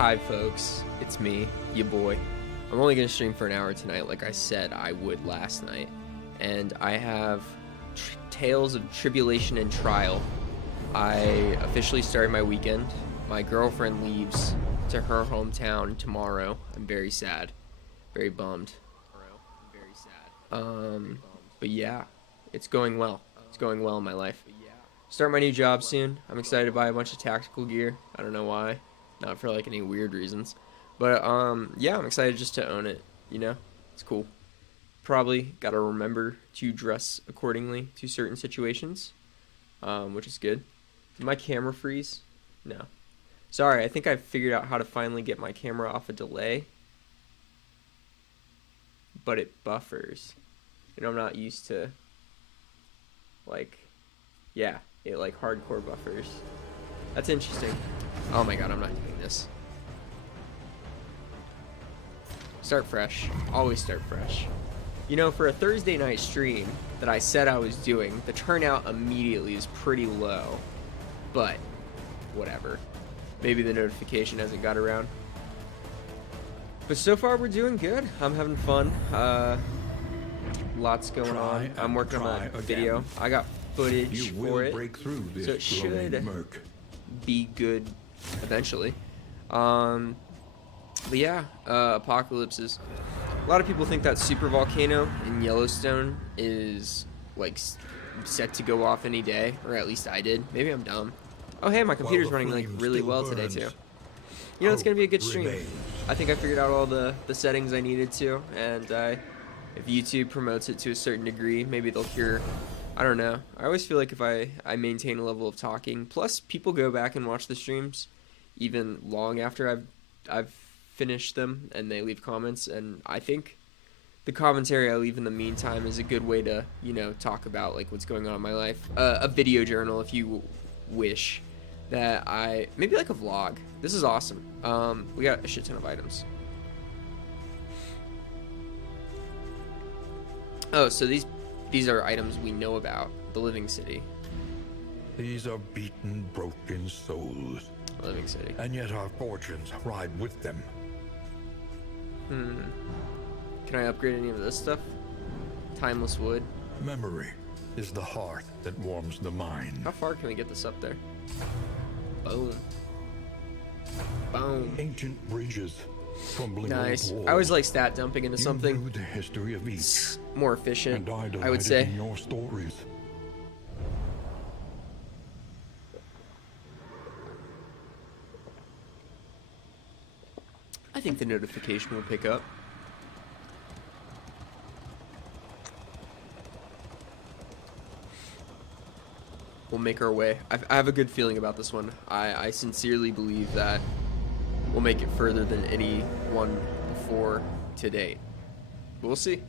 Hi folks, it's me, your boy. I'm only going to stream for an hour tonight like I said I would last night. And I have Tales of Tribulation and Trial. I officially started my weekend. My girlfriend leaves to her hometown tomorrow. I'm very sad. Very bummed. But yeah, it's going well. It's going well in my life. Start my new job soon. I'm excited to buy a bunch of tactical gear. I don't know why. Not for like any weird reasons. But yeah, I'm excited just to own it, you know? It's cool. Probably got to remember to dress accordingly to certain situations, which is good. Did my camera freeze? No. Sorry, I think I figured out how to finally get my camera off a delay. But it buffers. And I'm not used to, like, yeah, it like hardcore buffers. That's interesting. Oh my god, I'm not doing this. Start fresh. Always start fresh. You know, for a Thursday night stream that I said I was doing, the turnout immediately is pretty low. But, whatever. Maybe the notification hasn't got around. But so far we're doing good. I'm having fun. Lots going on. I'm working on a video. I got footage for it, so it should be good eventually. But yeah, apocalypses. A lot of people think that super volcano in Yellowstone is like set to go off any day, or at least I did.Maybe I'm dumb. Oh hey, my computer's running like really well today too. You know, it's gonna be a good stream. I think I figured out all the settings I needed to, and if YouTube promotes it to a certain degree, maybe they'll hear. I don't know. I always feel like if I maintain a level of talking, plus people go back and watch the streams even long after I've finished them, and they leave comments, and I think the commentary I leave in the meantime is a good way to, you know, talk about like what's going on in my life. A video journal, if you wish, that maybe like a vlog. This is awesome. We got a shit ton of items. Oh, so these are items we know about. The Living City. These are beaten, broken souls. Living City. And yet our fortunes ride with them. Can I upgrade any of this stuff? Timeless wood. Memory is the heart that warms the mind. How far can we get this up there? Boom. Boom. Ancient bridges, crumbling nice. old walls. I was like stat dumping into something. You knew the history of each. More efficient, And I would say. in your stories. I think the notification will pick up. We'll make our way. I have a good feeling about this one. I sincerely believe that we'll make it further than any one before to date. But we'll see.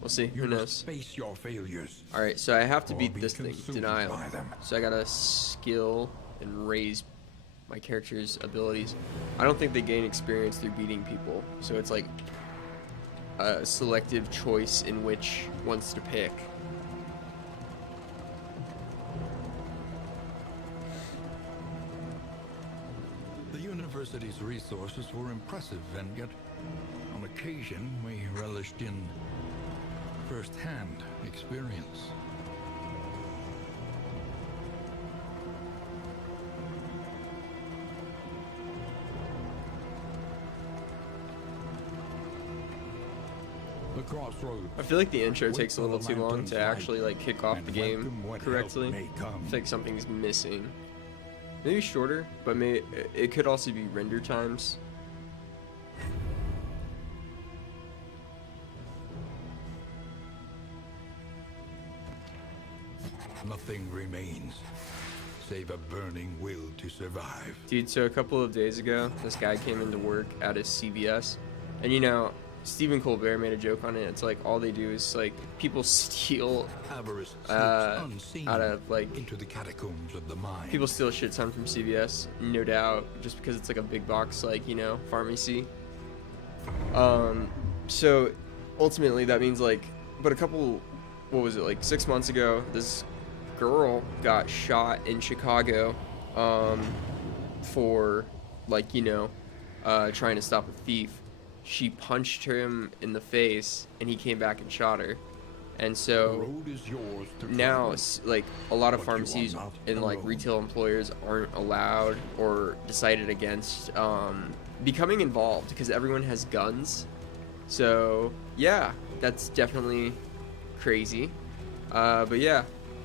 We'll see. Who knows? Face your failures. Alright, so I have to beat this thing. consumed Denial. by them. So I gotta skill and raise my character's abilities. I don't think they gain experience through beating people. So it's like a selective choice in which ones to pick. The university's resources were impressive, and yet, on occasion, we relished in first-hand experience. The crossroads. I feel like the intro takes a little too long to actually like kick off the game correctly. I feel like something's missing. Maybe shorter, but maybe it could also be render times. Nothing remains save a burning will to survive. Dude, so a couple of days ago, this guy came into work at a CVS, and you know, Stephen Colbert made a joke on it. It's like all they do is like people steal Avarice out unseen of like into the catacombs of the mind. people steal shit ton from CVS, no doubt, just because it's like a big box, like, you know, pharmacy. So ultimately that means like, but a couple, what was it, like 6 months ago, this girl got shot in Chicago for like, you know, trying to stop a thief, she punched him in the face, and he came back and shot her. And so now, like, a lot of pharmacies and like retail employers aren't allowed or decided against becoming involved because everyone has guns. So yeah, that's definitely crazy. But yeah,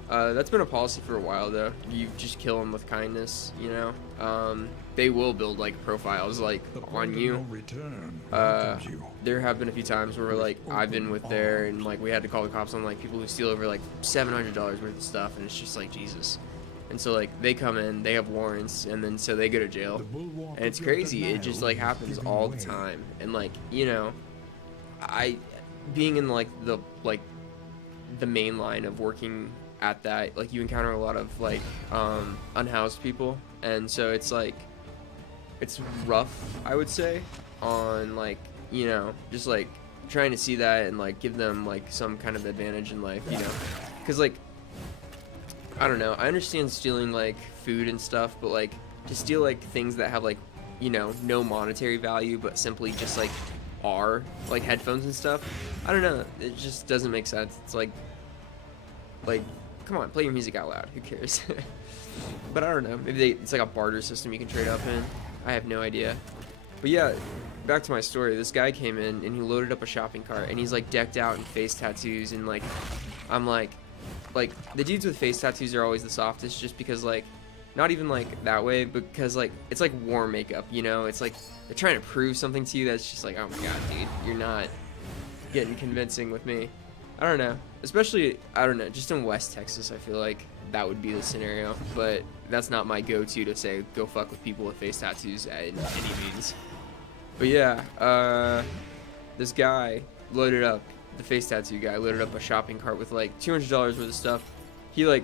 that's been a policy for a while though. You just kill them with kindness, you know. They will build like profiles like on you. There have been a few times where like I've been with there and like we had to call the cops on like people who steal over like $700 worth of stuff, and it's just like Jesus. And so like they come in, they have warrants, and then so they go to jail, and it's crazy. It just like happens all the time. And like, you know, I being in like the main line of working at that, like you encounter a lot of like unhoused people, and so it's like it's rough, I would say, on like, you know, just like trying to see that and like give them like some kind of advantage in life, you know, because like I don't know, I understand stealing like food and stuff, but like to steal like things that have like, you know, no monetary value but simply just like are like headphones and stuff, I don't know, it just doesn't make sense. It's like come on, play your music out loud, who cares? But I don't know, maybe it's like a barter system you can trade up in, I have no idea. But yeah, back to my story. This guy came in and he loaded up a shopping cart, and he's like decked out in face tattoos, and like I'm like the dudes with face tattoos are always the softest, just because like not even like that way, because like it's like war makeup, you know, it's like they're trying to prove something to you that's just like, oh my god, dude, you're not getting convincing with me. I don't know, especially, I don't know, just in West Texas I feel like that would be the scenario, but that's not my go-to to say go fuck with people with face tattoos at any means. But yeah, this guy loaded up, the face tattoo guy loaded up a shopping cart with like $200 worth of stuff. He like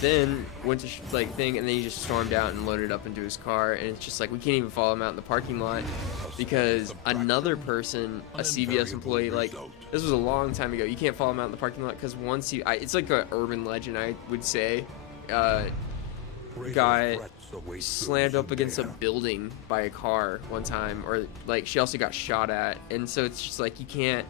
then went to like thing, and then he just stormed out and loaded up into his car, and it's just like we can't even follow him out in the parking lot because another person, a CVS employee, like this was a long time ago, you can't follow him out in the parking lot because once you, it's like an urban legend, I would say, guy slammed up against a building by a car one time, or like she also got shot at, and so it's just like you can't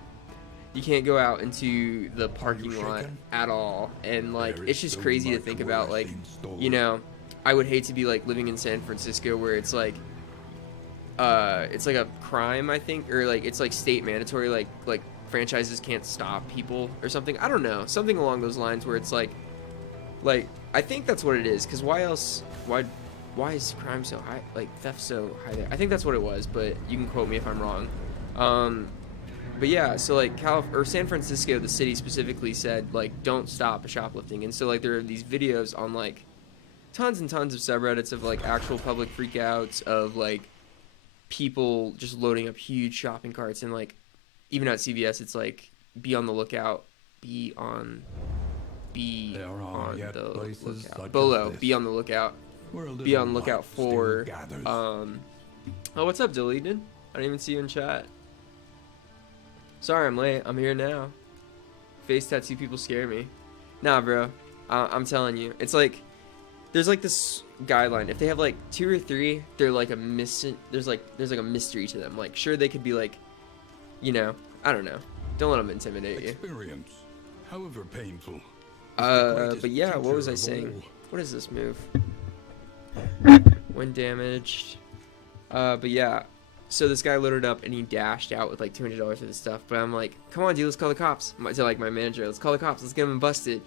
go out into the parking lot at all. And like it's just crazy to think about, like, you know, I would hate to be like living in San Francisco where it's like a crime, I think, or like it's like state mandatory, like franchises can't stop people or something, I don't know, something along those lines, where it's like I think that's what it is, because why is crime so high, like theft so high there? I think that's what it was, but you can quote me if I'm wrong. But yeah, so like San Francisco, the city specifically said like don't stop shoplifting, and so like there are these videos on like tons and tons of subreddits of like actual public freakouts of like people just loading up huge shopping carts, and like even at CVS it's like be on the lookout, be on the lookout. Bolo, be on the lookout. Be on the lookout for oh, what's up, deleted? I didn't even see you in chat. Sorry I'm late, I'm here now. Face tattoo people scare me. Nah, bro, I'm telling you, it's like there's like this guideline. If they have like 2 or 3, they're like there's like a mystery to them. Like sure, they could be like, you know, I don't know, don't let them intimidate you. Experience, however painful, but yeah, what was I saying? What is this move? When damaged. But yeah, so this guy loaded up and he dashed out with like $200 worth of stuff. But I'm like, come on, dude, let's call the cops. To like my manager, let's call the cops. Let's get him busted.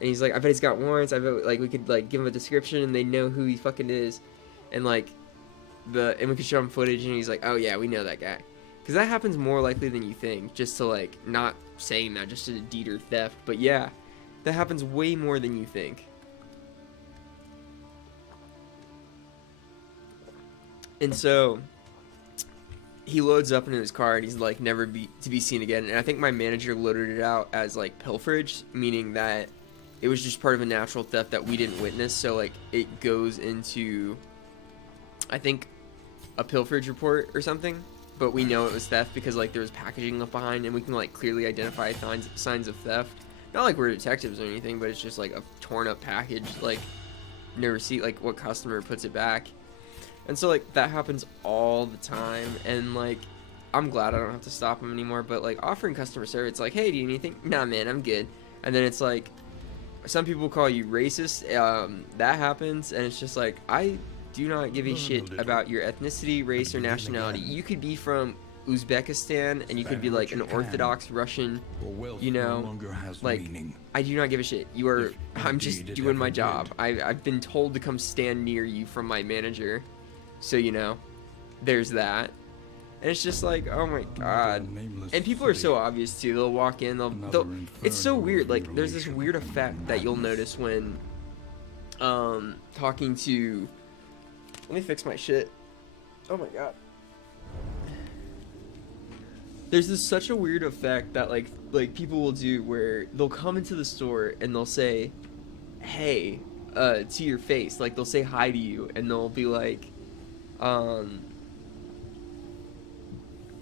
And he's like, I bet he's got warrants. I bet like we could like give him a description and they know who he fucking is. And like and we could show him footage, and he's like, oh yeah, we know that guy. Because that happens more likely than you think. Just to like, not saying that just to deter theft, but yeah, that happens way more than you think. And so he loads up into his car, and he's like never to be seen again. And I think my manager loaded it out as like pilferage, meaning that it was just part of a natural theft that we didn't witness. So like it goes into, I think, a pilferage report or something, but we know it was theft because like there was packaging left behind, and we can like clearly identify signs of theft. Not like we're detectives or anything, but it's just like a torn up package, like no receipt, like what customer puts it back. And so like that happens all the time, and like I'm glad I don't have to stop them anymore. But like offering customer service, it's like, hey, do you need anything? Nah, man, I'm good. And then it's like some people call you racist. That happens, and it's just like, I do not give a shit about your ethnicity, race, or nationality. You could be from Uzbekistan, and you could be like an Orthodox Russian, you know, like, I do not give a shit. You are, I'm just doing my job. I've been told to come stand near you from my manager, so you know, there's that. And it's just like, oh my god. And people are so obvious too. They'll walk in, they'll it's so weird. Like, there's this weird effect that you'll notice when talking to, let me fix my shit. Oh my god. There's this such a weird effect that like people will do where they'll come into the store and they'll say, hey, to your face. Like, they'll say hi to you, and they'll be like, and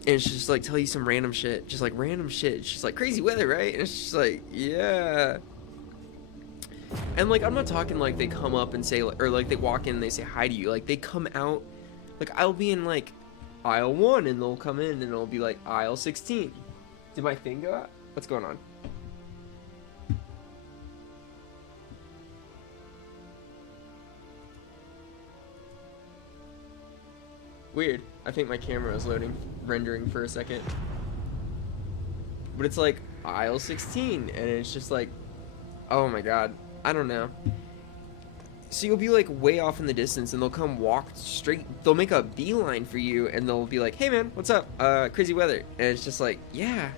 it's just like tell you some random shit, just like random shit. It's just like, crazy weather, right? And it's just like, yeah. And like, I'm not talking like they come up and say, or like they walk in and they say hi to you. Like, they come out, like I'll be in like aisle 1 and they'll come in and it'll be like aisle 16. Did my thing go out? What's going on? Weird. I think my camera is rendering for a second. But it's like aisle 16, and it's just like, oh my god, I don't know. So you'll be like way off in the distance, and they'll come walk straight, they'll make a beeline for you, and they'll be like, hey man, what's up? Crazy weather. And it's just like, yeah,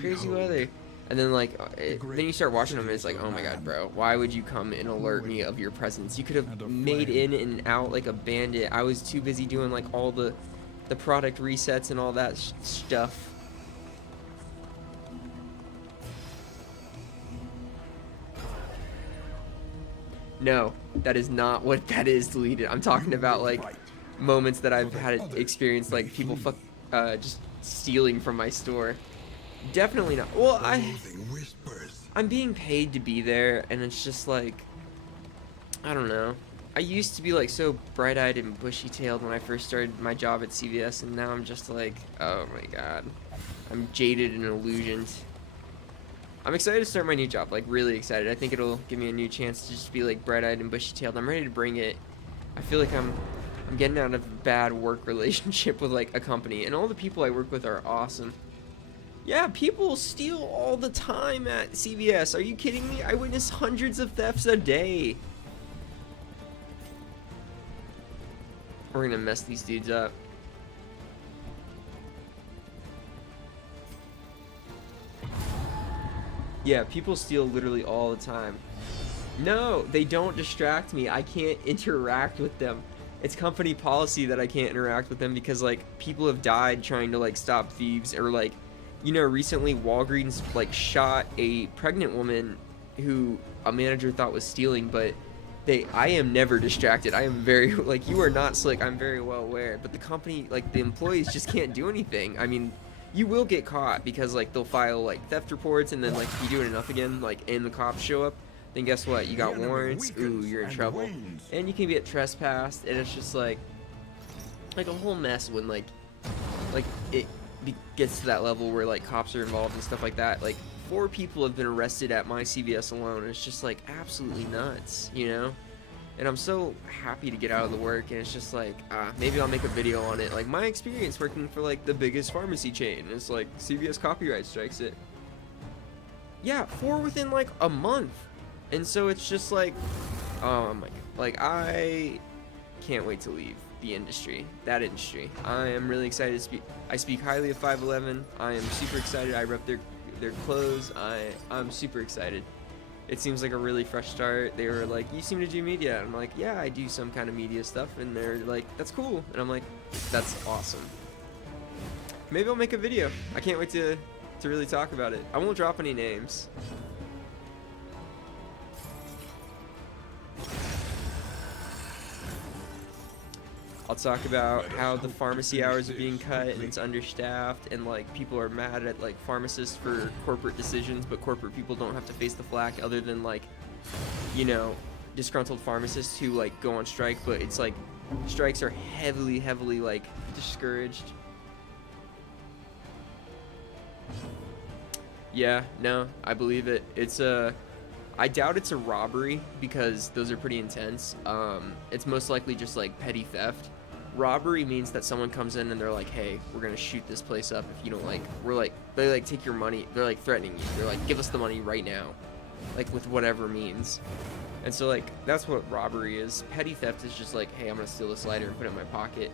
crazy weather. And then like, then you start watching them, and it's like, oh my god, bro, why would you come and alert me of your presence? You could have made in and out like a bandit. I was too busy doing like all the product resets and all that stuff. No, that is not what that is, deleted. I'm talking about like moments that I've had experienced, like people just stealing from my store. Definitely not. Well, I'm being paid to be there, and it's just like, I don't know. I used to be like so bright-eyed and bushy-tailed when I first started my job at CVS, and now I'm just like, oh my god. I'm jaded and illusioned. I'm excited to start my new job, like really excited. I think it'll give me a new chance to just be like bright-eyed and bushy-tailed. I'm ready to bring it. I feel like I'm getting out of a bad work relationship with like a company, and all the people I work with are awesome. Yeah, people steal all the time at CVS. Are you kidding me? I witness hundreds of thefts a day. We're gonna mess these dudes up. Yeah, people steal literally all the time. No, they don't distract me. I can't interact with them. It's company policy that I can't interact with them because like people have died trying to like stop thieves, or like, you know, recently Walgreens like shot a pregnant woman who a manager thought was stealing, but I am never distracted. I am very, like, you are not slick. I'm very well aware, but the company, like the employees just can't do anything. I mean, you will get caught because like they'll file like theft reports, and then like if you do it enough again, like, and the cops show up, then guess what? You got warrants. Ooh, you're in trouble, and you can get trespassed, and it's just like a whole mess when like it gets to that level where like cops are involved and stuff like that. Like 4 people have been arrested at my CVS alone. It's just like absolutely nuts, you know? And I'm so happy to get out of the work, and it's just like, maybe I'll make a video on it, like my experience working for like the biggest pharmacy chain. It's like CVS copyright strikes it. Yeah, 4 within like a month. And so it's just like, oh my god, like I can't wait to leave the industry, that industry. I am really excited to speak. I speak highly of 511. I am super excited. I rep their clothes. I'm super excited. It seems like a really fresh start. They were like, you seem to do media. I'm like, yeah, I do some kind of media stuff. And they're like, that's cool. And I'm like, that's awesome. Maybe I'll make a video. I can't wait to really talk about it. I won't drop any names. I'll talk about how the pharmacy hours are being cut and it's understaffed, and like people are mad at like pharmacists for corporate decisions, but corporate people don't have to face the flack other than like, you know, disgruntled pharmacists who like go on strike, but it's like strikes are heavily like discouraged. Yeah, no, I believe it. It's a, I doubt it's a robbery because those are pretty intense. It's most likely just like petty theft. Robbery means that someone comes in and they're like, hey, we're gonna shoot this place up if you don't like, they like take your money, they're like threatening you. They're like, give us the money right now. Like with whatever means. And so like, that's what robbery is. Petty theft is just like, hey, I'm gonna steal this lighter and put it in my pocket.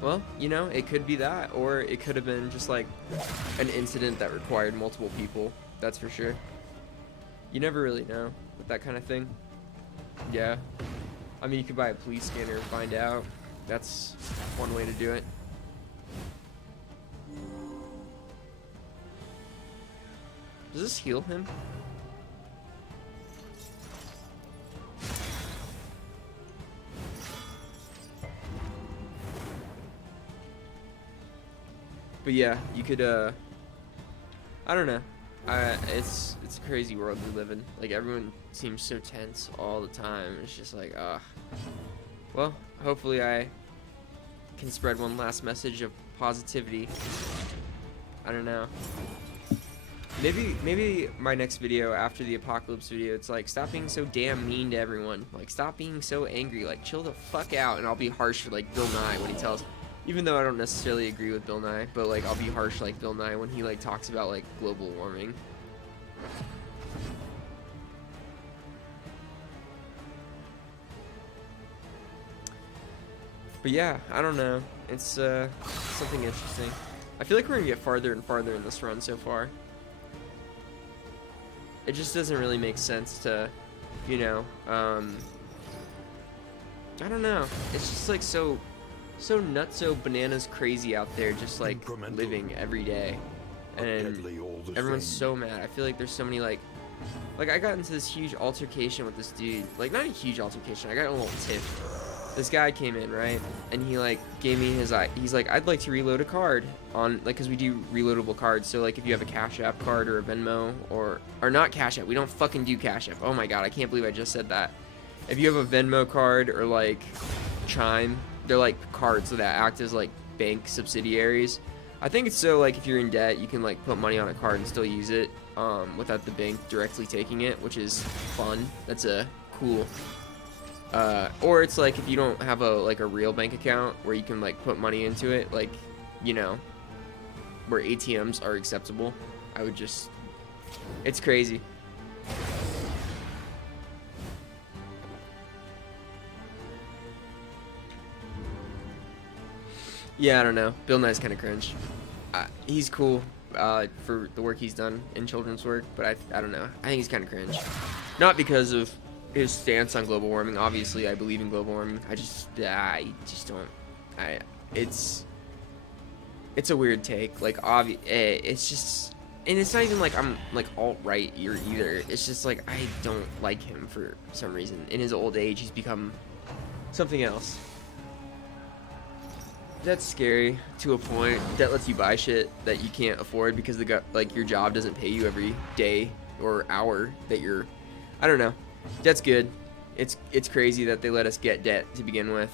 Well, you know, it could be that, or it could have been just like an incident that required multiple people. That's for sure. You never really know with that kind of thing. Yeah. I mean, you could buy a police scanner and find out. That's one way to do it. Does this heal him? But yeah, you could, I don't know. It's a crazy world we live in. Like, everyone seems so tense all the time. It's just like, well, hopefully I can spread one last message of positivity. I don't know. Maybe my next video after the apocalypse video, it's like, stop being so damn mean to everyone. Like, stop being so angry. Like, chill the fuck out. And I'll be harsh for, like, Bill Nye when he tells... Even though I don't necessarily agree with Bill Nye, but like I'll be harsh like Bill Nye when he like talks about like global warming. But yeah, I don't know. It's something interesting. I feel like we're gonna get farther and farther in this run so far. It just doesn't really make sense to, you know, I don't know. It's just like so nutso bananas crazy out there, just like living every day, and everyone's so mad. I feel like there's so many like I got into this huge altercation with this dude, like not a huge altercation, I got a little tiff. This guy came in, right, and he like gave me his he's like, I'd like to reload a card on, like, because we do reloadable cards, so like if you have a Cash App card or a Venmo or not Cash App, we don't fucking do Cash App, oh my god, I can't believe I just said that. If you have a Venmo card or like Chime, they're like cards that act as like bank subsidiaries. I think it's so like if you're in debt, you can like put money on a card and still use it without the bank directly taking it, which is fun. That's a cool. Or it's like if you don't have a real bank account where you can like put money into it, like, you know, where ATMs are acceptable. I would just, it's crazy. Yeah, I don't know. Bill Nye's kind of cringe. He's cool for the work he's done in children's work, but I don't know. I think he's kind of cringe. Not because of his stance on global warming. Obviously, I believe in global warming. I just don't. It's a weird take. Like, it's just, and it's not even like I'm like alt-right either. It's just like I don't like him for some reason. In his old age, he's become something else. That's scary to a point. Debt lets you buy shit that you can't afford because like your job doesn't pay you every day or hour that you're, I don't know. Debt's good. It's crazy that they let us get debt to begin with.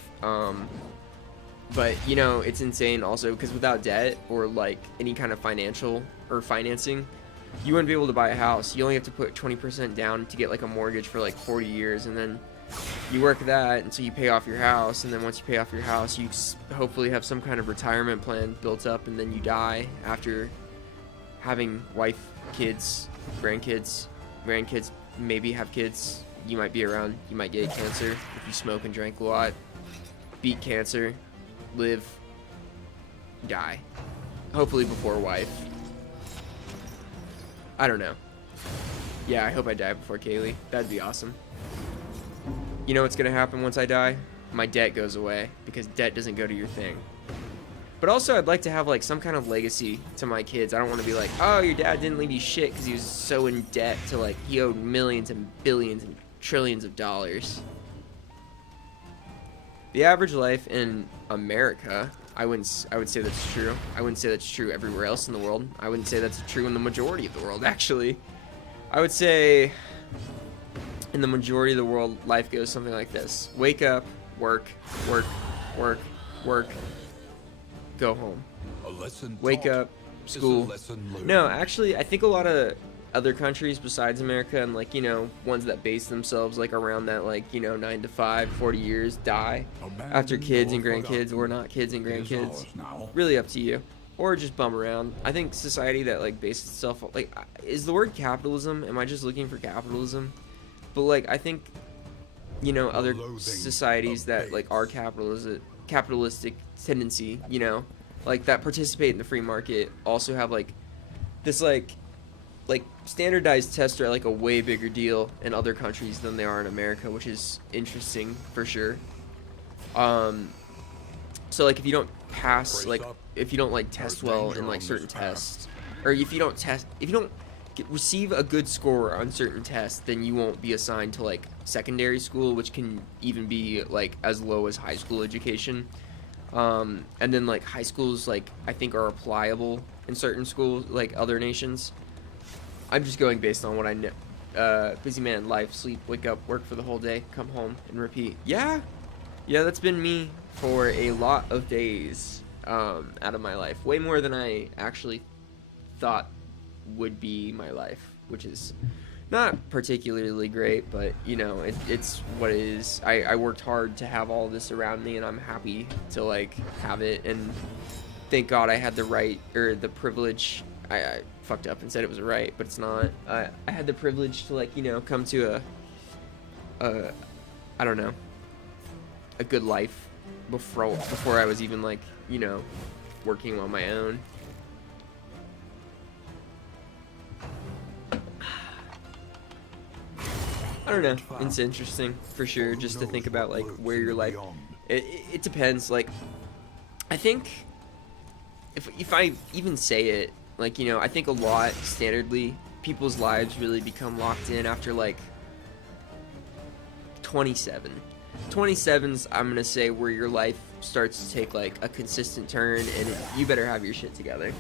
But you know, it's insane also because without debt or like any kind of financial or financing, you wouldn't be able to buy a house. You only have to put 20% down to get like a mortgage for like 40 years, and then you work that until you pay off your house, and then once you pay off your house, you hopefully have some kind of retirement plan built up, and then you die after having wife, kids, grandkids, maybe have kids. You might be around, you might get cancer if you smoke and drank a lot, beat cancer, live, die. Hopefully before wife. I don't know. Yeah, I hope I die before Kaylee. That'd be awesome. You know what's gonna happen once I die? My debt goes away, because debt doesn't go to your thing. But also, I'd like to have like some kind of legacy to my kids. I don't want to be like, oh, your dad didn't leave you shit because he was so in debt to like he owed millions and billions and trillions of dollars. The average life in America, I would say that's true. I wouldn't say that's true everywhere else in the world. I wouldn't say that's true in the majority of the world, actually. I would say in the majority of the world, life goes something like this: wake up, work, work, work, work, go home. A lesson Wake taught up, is a school. lesson learned. No, actually, I think a lot of other countries besides America, and like, you know, ones that base themselves like around that, like, you know, 9 to 5, 40 years, die after kids and grandkids, or not kids and It is grandkids. ours now. Really up to you. Or just bum around. I think society that like bases itself like, is the word capitalism? Am I just looking for capitalism? But like, I think, you know, other societies that like are capitalistic tendency, you know, like that participate in the free market, also have like this like standardized tests are like a way bigger deal in other countries than they are in America, which is interesting for sure. So like if you don't pass, like if you don't like test well in like certain tests, or if you don't receive a good score on certain tests, then you won't be assigned to like secondary school, which can even be like as low as high school education. And then like high schools, like I think are applicable in certain schools, like other nations. I'm just going based on what I know. Busy man, life, sleep, wake up, work for the whole day, come home and repeat. Yeah, that's been me for a lot of days out of my life. Way more than I actually thought would be my life, which is not particularly great, but you know, it's what it is. I worked hard to have all this around me, and I'm happy to like have it, and thank God I had the right, or the privilege. I fucked up and said it was a right, but it's not. I had the privilege to like, you know, come to I don't know, a good life before I was even like, you know, working on my own. I don't know. It's interesting for sure, just to think about like where your life. It depends. Like, I think if I even say it, like, you know, I think a lot standardly people's lives really become locked in after like 27. 27's, I'm gonna say, where your life starts to take like a consistent turn, and you better have your shit together.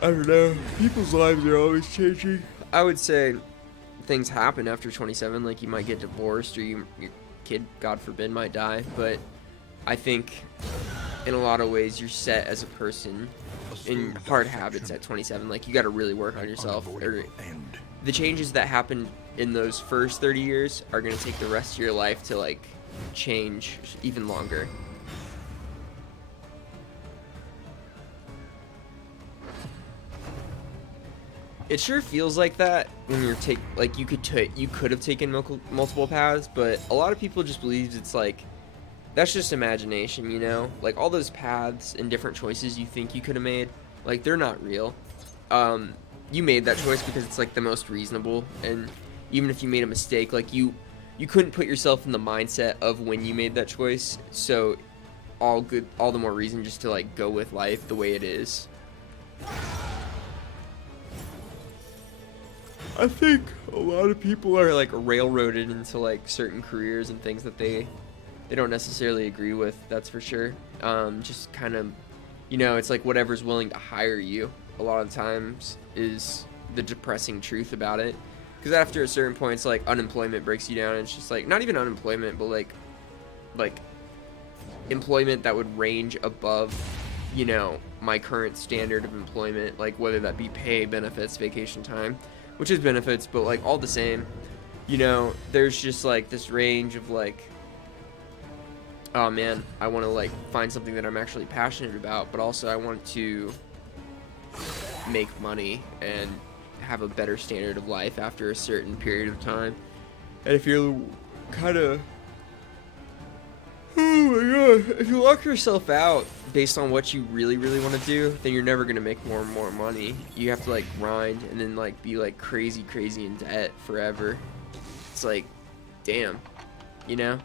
I don't know. People's lives are always changing. I would say things happen after 27, like you might get divorced, or your kid, God forbid, might die. But I think in a lot of ways you're set as a person in hard habits at 27. Like, you got to really work on yourself. Or the changes that happen in those first 30 years are going to take the rest of your life to like change even longer. It sure feels like that when you're like you could have taken multiple paths, but a lot of people just believe it's like that's just imagination, you know? Like all those paths and different choices you think you could have made, like they're not real. You made that choice because it's like the most reasonable, and even if you made a mistake, like you couldn't put yourself in the mindset of when you made that choice, so all the more reason just to like go with life the way it is. I think a lot of people are like railroaded into like certain careers and things that they don't necessarily agree with, that's for sure. Just kind of, you know, it's like whatever's willing to hire you a lot of times is the depressing truth about it. Because after a certain point, it's like unemployment breaks you down, and it's just like, not even unemployment, but like employment that would range above, you know, my current standard of employment, like whether that be pay, benefits, vacation time, which is benefits, but like all the same, you know, there's just like this range of like, oh man, I want to like find something that I'm actually passionate about, but also I want to make money and have a better standard of life after a certain period of time. And if you're kind of, oh my god, if you lock yourself out based on what you really want to do, then you're never going to make more and more money. You have to like grind and then like be like crazy in debt forever. It's like, damn, you know?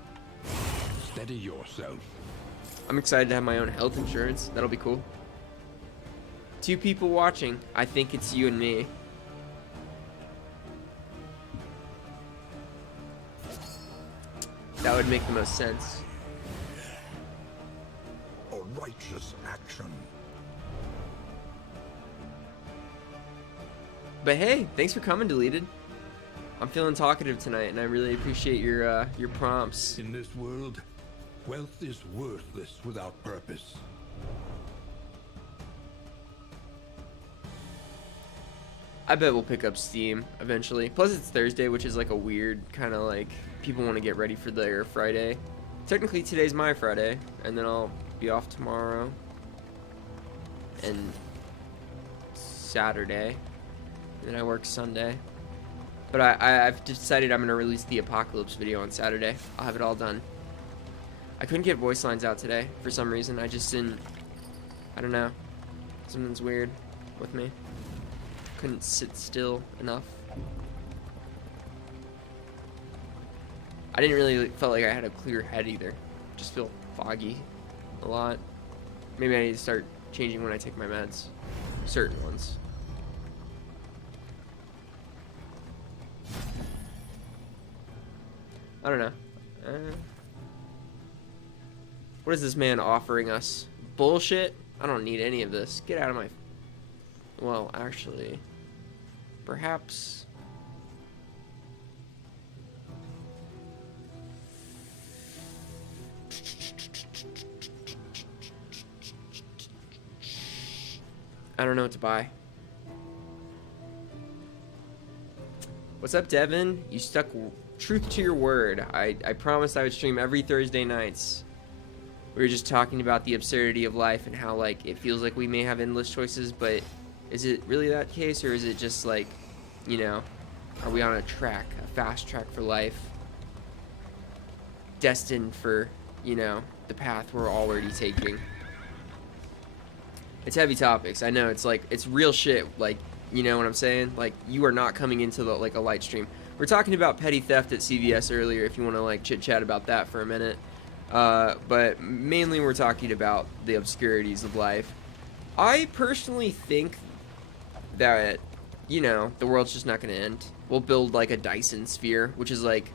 Steady yourself. I'm excited to have my own health insurance. That'll be cool. 2 people watching. I think it's you and me. That would make the most sense. A righteous action. But hey, thanks for coming, Deleted. I'm feeling talkative tonight, and I really appreciate your prompts. In this world, wealth is worthless without purpose. I bet we'll pick up Steam eventually. Plus, it's Thursday, which is like a weird kind of like people want to get ready for their Friday. Technically, today's my Friday, and then I'll be off tomorrow and Saturday, and then I work Sunday. But I've decided I'm gonna release the Apocalypse video on Saturday. I'll have it all done. I couldn't get voice lines out today for some reason. I just didn't. I don't know. Something's weird with me. Couldn't sit still enough. I didn't really felt like I had a clear head either. Just feel foggy a lot. Maybe I need to start changing when I take my meds. Certain ones. I don't know. What is this man offering us? Bullshit? I don't need any of this. Get out of my... Well, actually... Perhaps... I don't know what to buy. What's up, Devin? You stuck truth to your word. I promised I would stream every Thursday nights. We were just talking about the absurdity of life and how, like, it feels like we may have endless choices, but is it really that case, or is it just like, you know, are we on a track, a fast track for life, destined for, you know, the path we're already taking? It's heavy topics. I know, it's like, it's real shit, like, you know what I'm saying? Like, you are not coming into the, like, a light stream. We're talking about petty theft at CVS earlier, if you want to, like, chit-chat about that for a minute. But mainly we're talking about the obscurities of life. I personally think that, you know, the world's just not going to end. We'll build, like, a Dyson sphere, which is, like,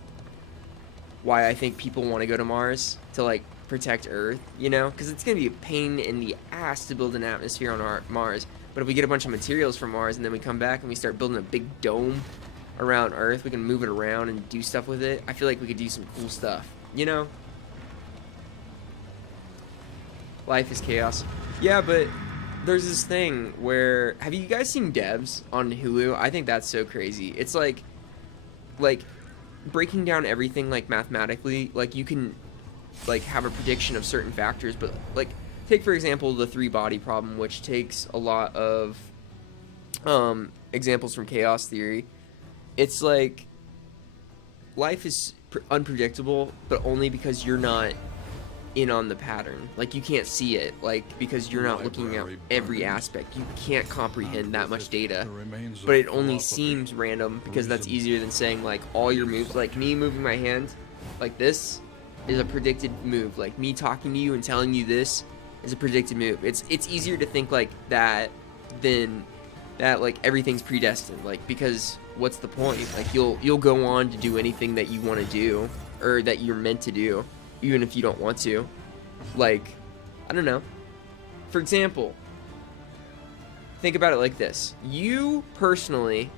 why I think people want to go to Mars, to, like, protect Earth, you know? Because it's going to be a pain in the ass to build an atmosphere on Mars. But if we get a bunch of materials from Mars and then we come back and we start building a big dome around Earth, we can move it around and do stuff with it. I feel like we could do some cool stuff, you know? Life is chaos. Yeah, but there's this thing where... Have you guys seen Devs on Hulu? I think that's so crazy. It's like breaking down everything, like, mathematically. Like, you can, like, have a prediction of certain factors, but, like, take, for example, the three-body problem, which takes a lot of examples from chaos theory. It's like life is unpredictable, but only because you're not in on the pattern. Like, you can't see it, like, because you're not looking at every aspect. You can't comprehend that much data, but it only seems random because that's easier than saying, like, all your moves, like me moving my hand like this is a predicted move. Like, me talking to you and telling you this is a predicted move. It's easier to think like that than that, like, everything's predestined, like, because what's the point? Like, you'll go on to do anything that you want to do, or that you're meant to do, even if you don't want to. Like, I don't know. For example, think about it like this. You personally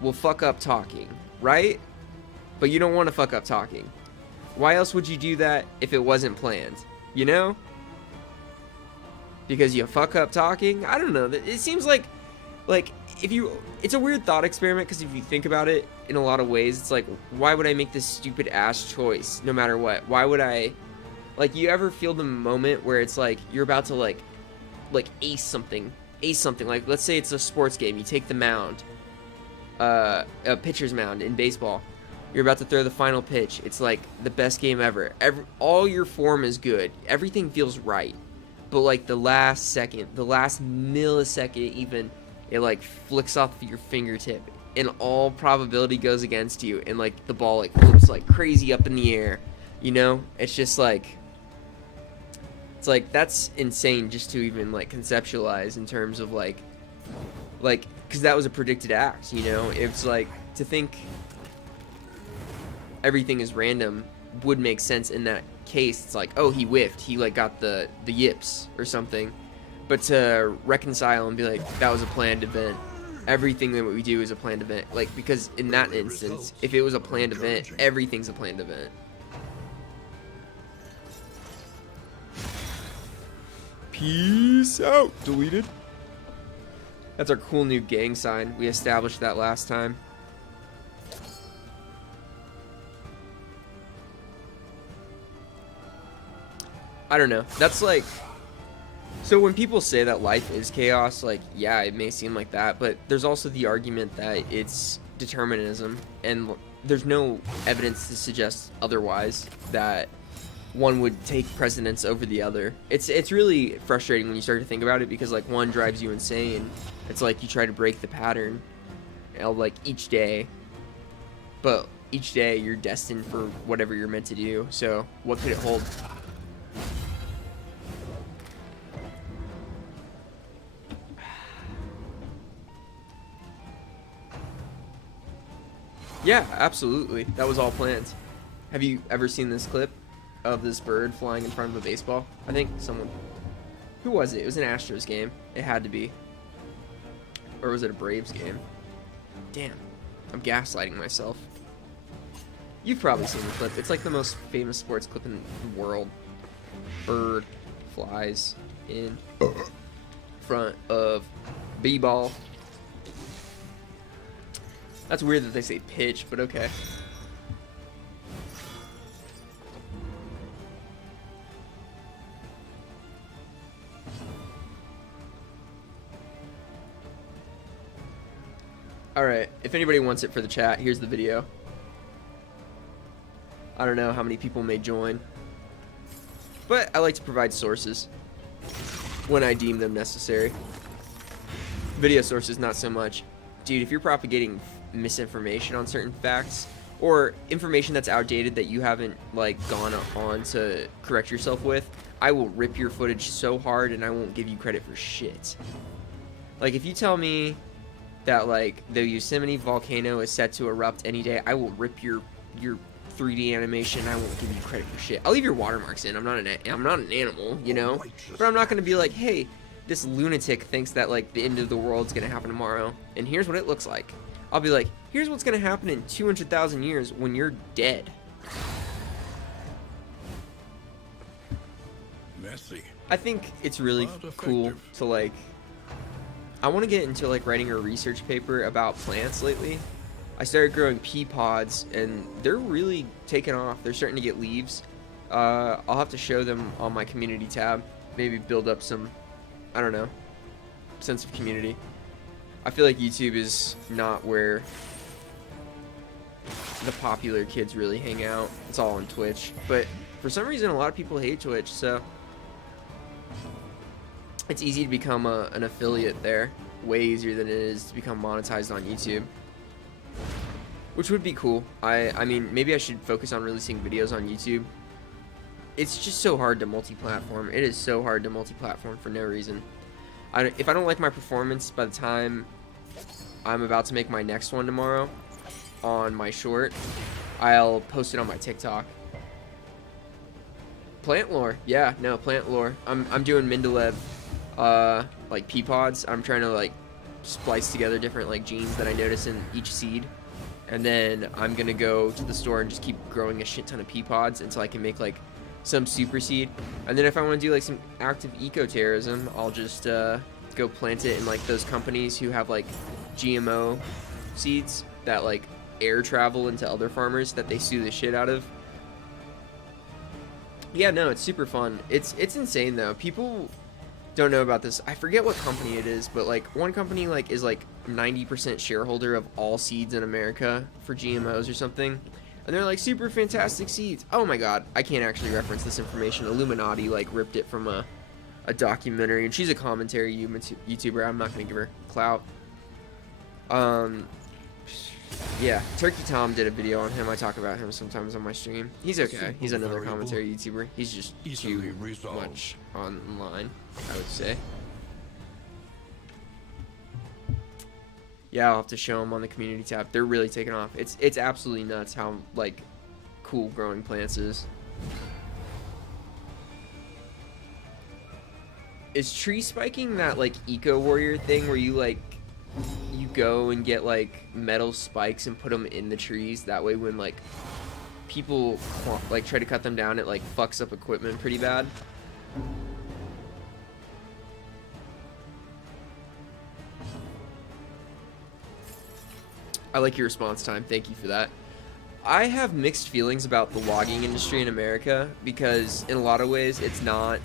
will fuck up talking, right? But you don't want to fuck up talking. Why else would you do that if it wasn't planned? You know? Because you fuck up talking? I don't know. It seems like if you... It's a weird thought experiment, because if you think about it in a lot of ways, it's like, why would I make this stupid ass choice no matter what? Why would I... Like, you ever feel the moment where it's like you're about to like ace something, like, let's say it's a sports game, you take the mound, a pitcher's mound in baseball, you're about to throw the final pitch, it's like the best game ever, all your form is good, everything feels right, but like the last second, the last millisecond even, it like flicks off your fingertip, and all probability goes against you, and like the ball like flips like crazy up in the air, you know? It's just like, it's like, that's insane just to even like conceptualize in terms of like, because that was a predicted act, you know? It's like, to think everything is random would make sense in that case. It's like, oh, he whiffed, he like got the yips or something. But to reconcile and be like, that was a planned event, everything that we do is a planned event. Like, because in that instance, if it was a planned event, everything's a planned event. Peace out. Deleted. That's our cool new gang sign. We established that last time. I don't know. That's like... So when people say that life is chaos, like, yeah, it may seem like that, but there's also the argument that it's determinism, and there's no evidence to suggest otherwise, that one would take precedence over the other. It's really frustrating when you start to think about it, because like one drives you insane. It's like you try to break the pattern, you know, like each day, but each day you're destined for whatever you're meant to do. So what could it hold? Yeah, absolutely. That was all planned. Have you ever seen this clip of this bird flying in front of a baseball? I think someone... Who was it? It was an Astros game. It had to be. Or was it a Braves game? Damn. I'm gaslighting myself. You've probably seen the clip. It's like the most famous sports clip in the world. Bird flies in front of B-ball. That's weird that they say pitch, but okay. Alright, if anybody wants it for the chat, here's the video. I don't know how many people may join, but I like to provide sources when I deem them necessary. Video sources, not so much. Dude, if you're propagating misinformation on certain facts, or information that's outdated that you haven't like gone on to correct yourself with, I will rip your footage so hard and I won't give you credit for shit. Like if you tell me that like the Yosemite volcano is set to erupt any day, I will rip your 3D animation. I won't give you credit for shit. I'll leave your watermarks in. I'm not an animal, you know, but I'm not gonna be like, hey, this lunatic thinks that like the end of the world's gonna happen tomorrow and here's what it looks like. I'll be like, here's what's gonna happen in 200,000 years when you're dead. Messy. I think it's really cool to like, I want to get into like writing a research paper about plants lately. I started growing pea pods and they're really taking off. They're starting to get leaves. I'll have to show them on my community tab. Maybe build up some, I don't know, sense of community. I feel like YouTube is not where the popular kids really hang out. It's all on Twitch. But for some reason, a lot of people hate Twitch, so it's easy to become an affiliate there. Way easier than it is to become monetized on YouTube. Which would be cool. I mean, maybe I should focus on releasing videos on YouTube. It's just so hard to multi-platform. It is so hard to multi-platform for no reason. If I don't like my performance by the time I'm about to make my next one tomorrow on my short, I'll post it on my TikTok. Plant lore. Yeah, no, plant lore. I'm doing Mendeleev like pea pods. I'm trying to like splice together different like genes that I notice in each seed. And then I'm gonna go to the store and just keep growing a shit ton of pea pods until I can make like some super seed. And then if I want to do like some active eco-terrorism, I'll just go plant it in like those companies who have like GMO seeds that like air travel into other farmers that they sue the shit out of. Yeah, no, it's super fun. It's insane though. People don't know about this. I forget what company it is, but like one company like is like 90% shareholder of all seeds in America for GMOs or something. And they're like super fantastic seeds. Oh my god, I can't actually reference this information. Illuminati like ripped it from a documentary, and she's a commentary YouTuber. I'm not gonna give her clout. Yeah, Turkey Tom did a video on him. I talk about him sometimes on my stream. He's okay. He's another commentary YouTuber. He's just too much online, I would say. Yeah, I'll have to show them on the community tab. They're really taking off. It's absolutely nuts how like cool growing plants is. Is tree spiking that like eco warrior thing where you like you go and get like metal spikes and put them in the trees. That way when like people like try to cut them down, it like fucks up equipment pretty bad. I like your response time. Thank you for that. I have mixed feelings about the logging industry in America because in a lot of ways it's not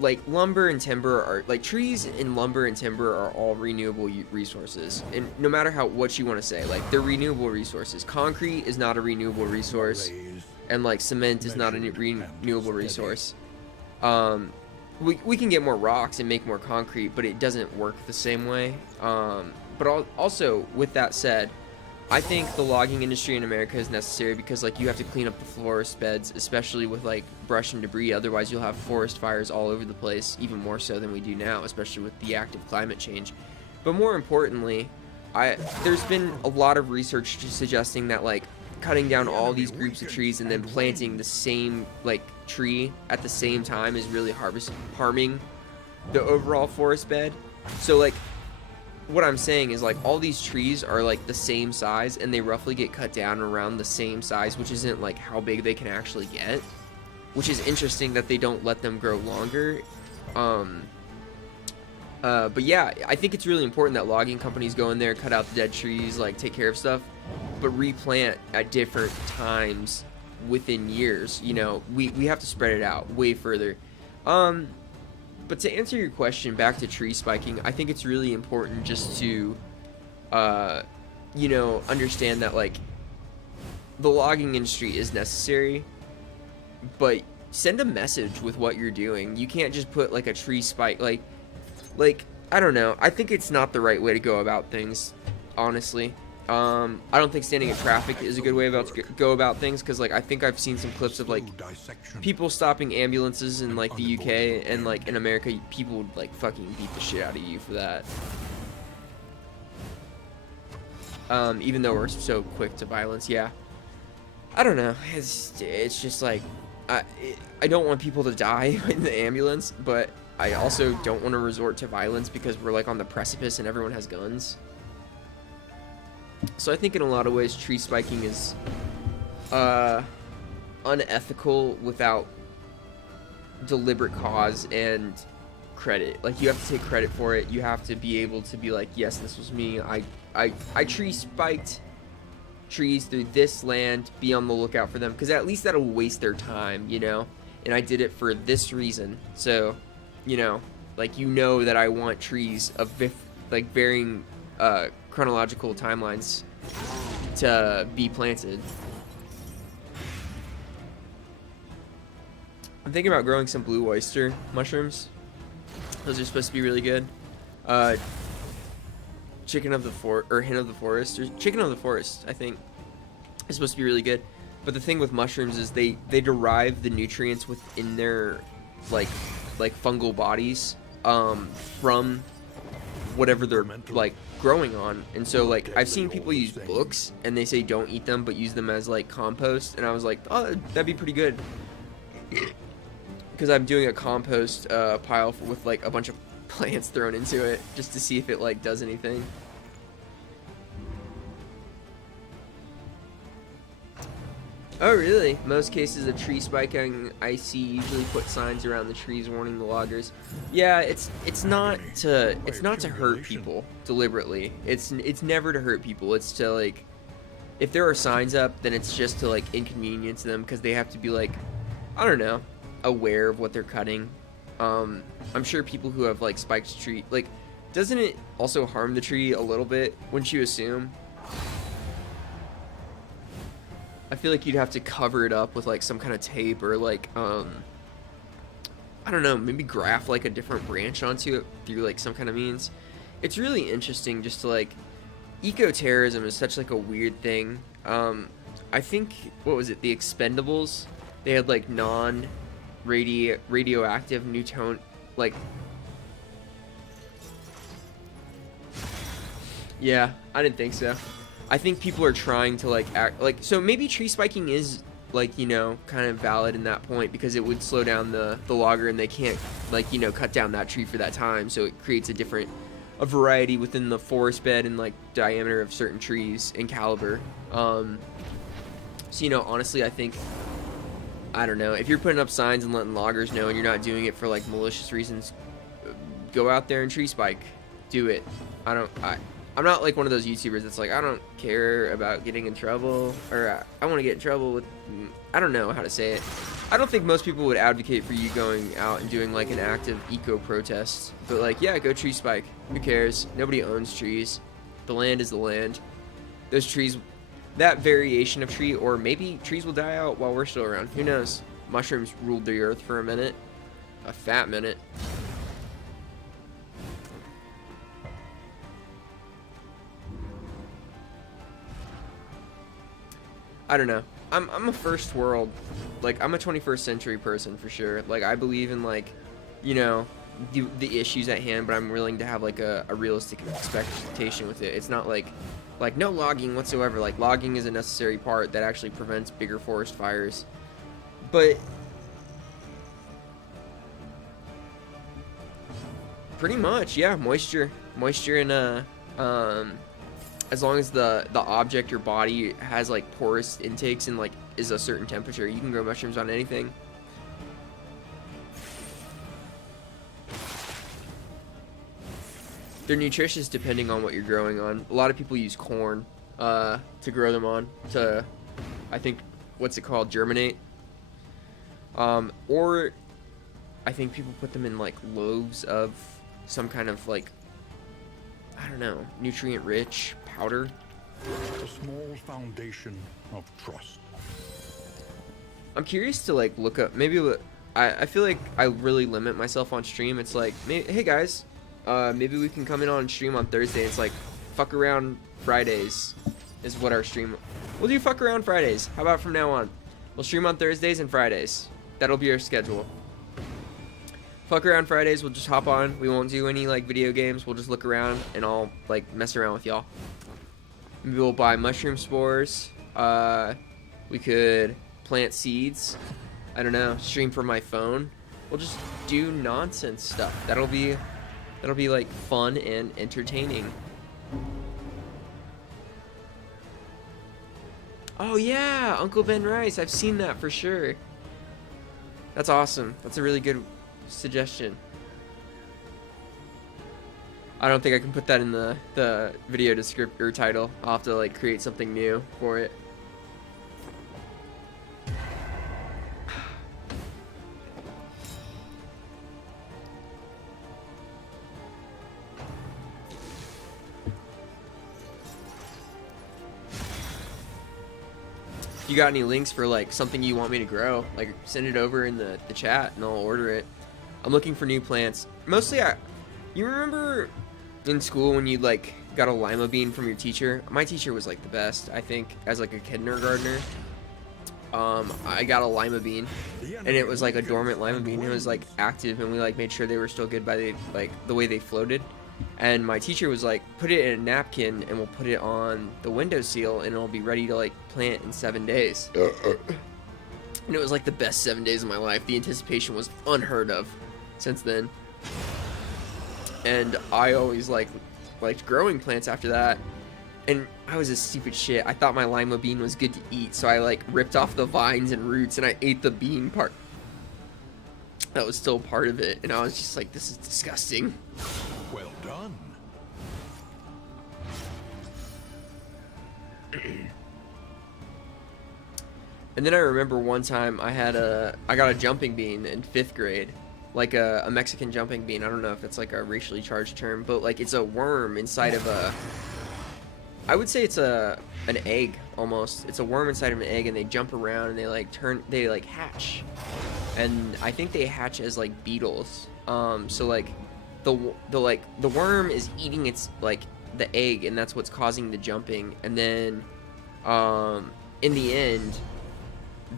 like lumber and timber are like trees and lumber and timber are all renewable resources, and no matter what you want to say, like they're renewable resources. Concrete is not a renewable resource, and like cement is not a renewable resource. We can get more rocks and make more concrete, but it doesn't work the same way. But also, with that said, I think the logging industry in America is necessary because like you have to clean up the forest beds, especially with like brush and debris. Otherwise, you'll have forest fires all over the place, even more so than we do now, especially with the active climate change. But more importantly, there's been a lot of research suggesting that like cutting down all these groups of trees and then planting the same like tree at the same time is really harming the overall forest bed. So like what I'm saying is like all these trees are like the same size and they roughly get cut down around the same size, which isn't like how big they can actually get, which is interesting that they don't let them grow longer. But yeah, I think it's really important that logging companies go in there, cut out the dead trees, like take care of stuff, but replant at different times within years. You know, we have to spread it out way further. But to answer your question, back to tree spiking, I think it's really important just to, you know, understand that, like, the logging industry is necessary, but send a message with what you're doing. You can't just put, like, a tree spike, like, I don't know. I think it's not the right way to go about things, honestly. I don't think standing in traffic is a good way to go about things, because like I think I've seen some clips of like people stopping ambulances in like the UK, and like in America people would like fucking beat the shit out of you for that. Even though we're so quick to violence. Yeah, I don't know, it's just like I don't want people to die in the ambulance, but I also don't want to resort to violence because we're like on the precipice and everyone has guns. So I think in a lot of ways tree spiking is unethical without deliberate cause and credit. Like you have to take credit for it. You have to be able to be like, yes, this was me. I tree spiked trees through this land. Be on the lookout for them, because at least that'll waste their time, you know. And I did it for this reason. So, you know, like, you know that I want trees of like varying chronological timelines to be planted. I'm thinking about growing some blue oyster mushrooms. Those are supposed to be really good. Chicken of the hen of the forest, or chicken of the forest, I think, is supposed to be really good. But the thing with mushrooms is they derive the nutrients within their like fungal bodies from whatever they're like growing on. And so like I've seen people use books and they say don't eat them but use them as like compost, and I was like, oh, that'd be pretty good, because I'm doing a compost pile with like a bunch of plants thrown into it just to see if it like does anything. Oh really? Most cases of tree spiking I see usually put signs around the trees warning the loggers. Yeah, it's not to hurt people deliberately. It's never to hurt people. It's to like, if there are signs up, then it's just to like inconvenience them, because they have to be like, I don't know, aware of what they're cutting. I'm sure people who have like spiked tree, like, doesn't it also harm the tree a little bit, wouldn't you assume? I feel like you'd have to cover it up with like some kind of tape, or like I don't know, maybe graft like a different branch onto it through like some kind of means. It's really interesting just to like, eco-terrorism is such like a weird thing. I think, what was it, the Expendables, they had like radioactive Newton, like, yeah, I didn't think so. I think people are trying to like act like, so maybe tree spiking is like, you know, kind of valid in that point, because it would slow down the logger, and they can't like, you know, cut down that tree for that time, so it creates a different a variety within the forest bed and like diameter of certain trees and caliber. So you know, honestly, I think, I don't know, if you're putting up signs and letting loggers know and you're not doing it for like malicious reasons, go out there and tree spike. Do it. I'm not like one of those YouTubers that's like, I don't care about getting in trouble, or I want to get in trouble with, I don't know how to say it. I don't think most people would advocate for you going out and doing like an active eco-protest, but like, yeah, go tree spike. Who cares? Nobody owns trees. The land is the land. Those trees, that variation of tree, or maybe trees will die out while we're still around. Who knows? Mushrooms ruled the earth for a minute. A fat minute. I don't know. I'm a first world, like, I'm a 21st century person for sure. Like, I believe in, like, you know, the issues at hand, but I'm willing to have like a realistic expectation with it. It's not like no logging whatsoever. Like, logging is a necessary part that actually prevents bigger forest fires. But pretty much, yeah, moisture and as long as the object, your body, has like porous intakes and like is a certain temperature, you can grow mushrooms on anything. They're nutritious depending on what you're growing on. A lot of people use corn to grow them on, to, I think, what's it called, germinate. Or I think people put them in like loaves of some kind of like, I don't know, nutrient rich powder. A small foundation of trust. I'm curious to like look up, maybe I feel like I really limit myself on stream. It's like, hey guys, maybe we can come in on stream on Thursday. It's like fuck around Fridays is what our stream, we'll do fuck around Fridays. How about from now on we'll stream on Thursdays and Fridays. That'll be our schedule. Fuck around Fridays, we'll just hop on. We won't do any like video games. We'll just look around and I'll like mess around with y'all. Maybe we'll buy mushroom spores. We could plant seeds. I don't know, stream from my phone. We'll just do nonsense stuff. That'll be like fun and entertaining. Oh yeah, Uncle Ben Rice. I've seen that for sure. That's awesome. That's a really good suggestion. I don't think I can put that in the video description or title. I'll have to like create something new for it. If you got any links for like something you want me to grow, like send it over in the chat and I'll order it. I'm looking for new plants. Mostly you remember in school when you like got a lima bean from your teacher? My teacher was like the best, I think, as like a kindergartner. I got a lima bean and it was like a dormant lima bean. It was like active and we like made sure they were still good by the way they floated. And my teacher was like, put it in a napkin and we'll put it on the windowsill and it'll be ready to like plant in 7 days. And it was like the best 7 days of my life. The anticipation was unheard of since then. And I always liked growing plants after that. And I was a stupid shit. I thought my lima bean was good to eat, so I like ripped off the vines and roots and I ate the bean part that was still part of it. And I was just like, this is disgusting. Well done. And then I remember one time I got a jumping bean in 5th grade. Like a Mexican jumping bean. I don't know if it's like a racially charged term, but like it's a worm inside of a, I would say it's an egg almost. It's a worm inside of an egg and they jump around and they like hatch. And I think they hatch as like beetles. So like the worm is eating its like the egg and that's what's causing the jumping. And then in the end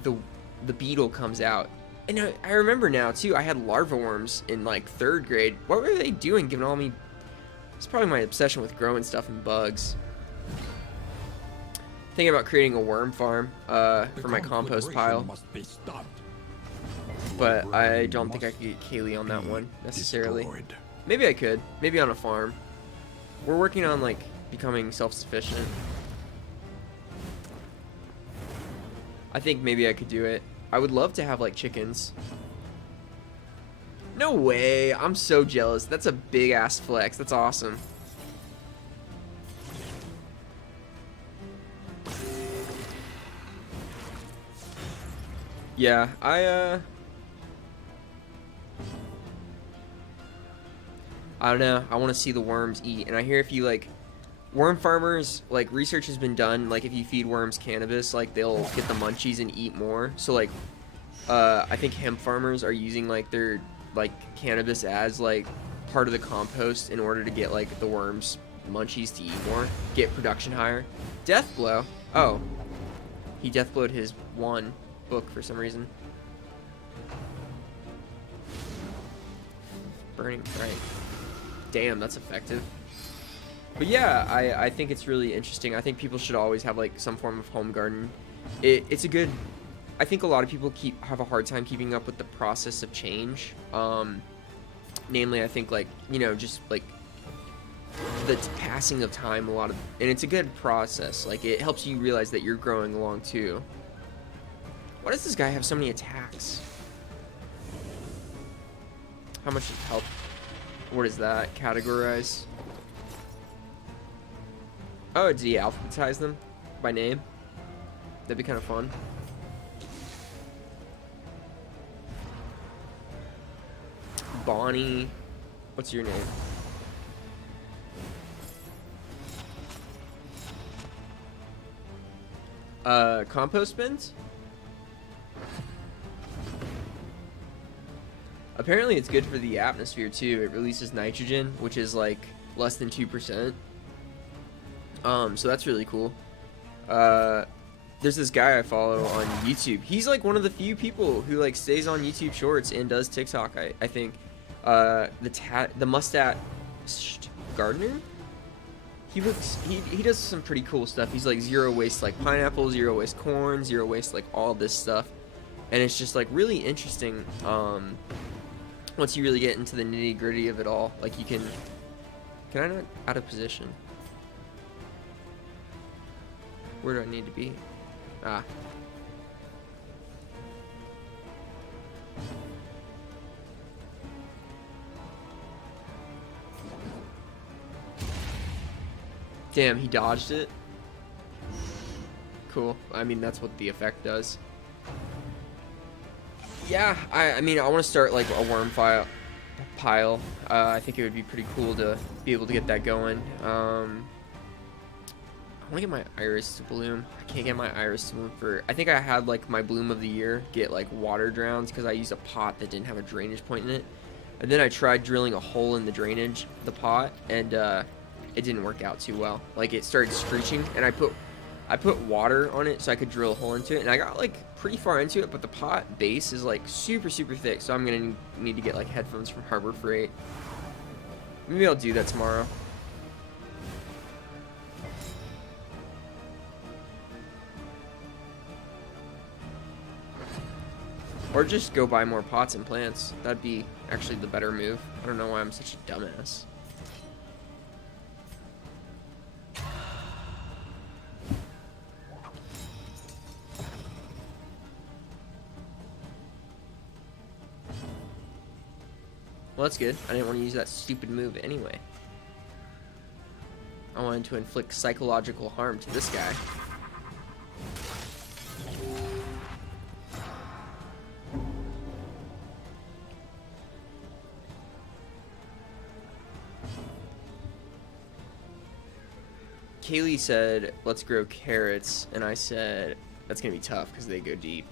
the beetle comes out. And I remember now too, I had larva worms in like 3rd grade. What were they doing giving all me? It's probably my obsession with growing stuff and bugs. Thinking about creating a worm farm for my compost pile. But I don't think I could get Kaylee on that one necessarily. Maybe I could. Maybe on a farm. we're working on like becoming self-sufficient. I think maybe I could do it. I would love to have like chickens. No way. I'm so jealous. That's a big ass flex. That's awesome. Yeah, I don't know. I want to see the worms eat. And I hear if you like worm farmers, like research has been done, like if you feed worms cannabis, like they'll get the munchies and eat more. So like I think hemp farmers are using like their like cannabis as like part of the compost in order to get like the worms munchies to eat more, get production higher. Death blow. Oh. He death blowed his one book for some reason. Burning right. Damn, that's effective. But yeah, I think it's really interesting. I think people should always have like some form of home garden. It's a good. I think a lot of people have a hard time keeping up with the process of change. Namely, I think like, you know, just like the passing of time, and it's a good process. Like it helps you realize that you're growing along too. Why does this guy have so many attacks? How much health? What is that? Categorize. Oh, did he alphabetize them by name? That'd be kind of fun. Bonnie. What's your name? Compost bins? Apparently it's good for the atmosphere too. It releases nitrogen, which is like less than 2%. So that's really cool. There's this guy I follow on YouTube. He's like one of the few people who like stays on YouTube Shorts and does TikTok, I think. The mustached gardener. He does some pretty cool stuff. He's like zero waste like pineapple, zero waste corn, zero waste like all this stuff. And it's just like really interesting once you really get into the nitty-gritty of it all. Like you can I not out of position? Where do I need to be? Ah. Damn, he dodged it. Cool. I mean, that's what the effect does. Yeah, I mean, I want to start like a worm pile. I think it would be pretty cool to be able to get that going. I want to get my iris to bloom. I can't get my iris to bloom for... I think I had like my bloom of the year get like water drowns because I used a pot that didn't have a drainage point in it. And then I tried drilling a hole in the drainage, the pot, and it didn't work out too well. Like it started screeching, and I put water on it so I could drill a hole into it, and I got like pretty far into it, but the pot base is like super thick, so I'm gonna need to get like headphones from Harbor Freight. Maybe I'll do that tomorrow. Or just go buy more pots and plants. That'd be actually the better move. I don't know why I'm such a dumbass. Well, that's good. I didn't want to use that stupid move anyway. I wanted to inflict psychological harm to this guy. Kaylee said, let's grow carrots, and I said, that's gonna be tough because they go deep.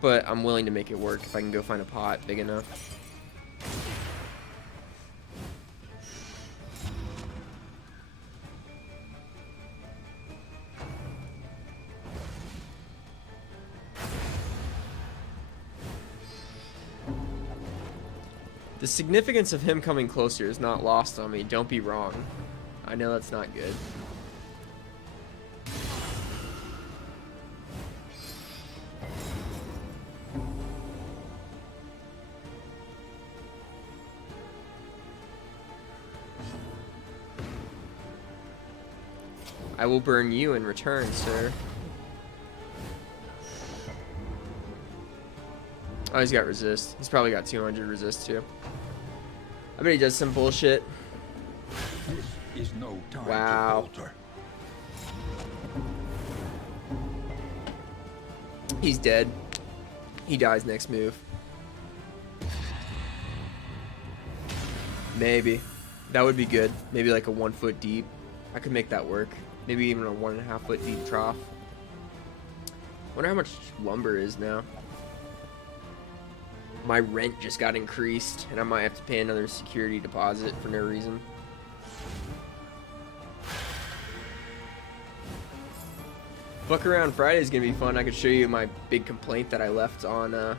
But I'm willing to make it work if I can go find a pot big enough. The significance of him coming closer is not lost on me. Don't be wrong. I know that's not good. I will burn you in return, sir. Oh, he's got resist. He's probably got 200 resist too. I bet he does some bullshit. This is no time wow. to falter. He's dead. He dies next move. Maybe. That would be good. Maybe like a 1 foot deep. I could make that work. Maybe even a 1.5 foot deep trough. Wonder how much lumber is now. My rent just got increased, and I might have to pay another security deposit for no reason. Fuck Around Friday is gonna be fun. I could show you my big complaint that I left on.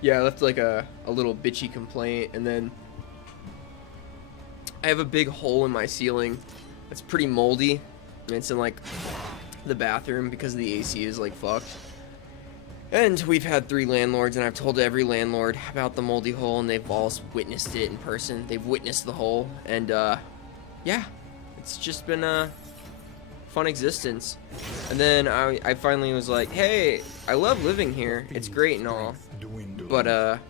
Yeah, I left like a little bitchy complaint, and then I have a big hole in my ceiling that's pretty moldy, and it's in like the bathroom because the AC is like fucked. And we've had 3 landlords, and I've told every landlord about the moldy hole, and they've all witnessed it in person. They've witnessed the hole, and yeah, it's just been a fun existence. And then I finally was like, hey, I love living here. It's great and all, but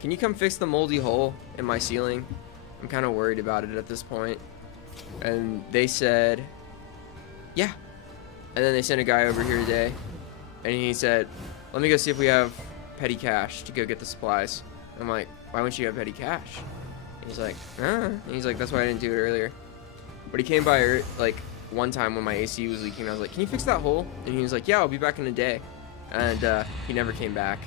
can you come fix the moldy hole in my ceiling? I'm kind of worried about it at this point. And they said, yeah. And then they sent a guy over here today, and he said, let me go see if we have petty cash to go get the supplies. I'm like, why wouldn't you have petty cash? And he's like, and he's like, that's why I didn't do it earlier. But he came by like one time when my AC was leaking. I was like, can you fix that hole? And he was like, yeah, I'll be back in a day. And he never came back.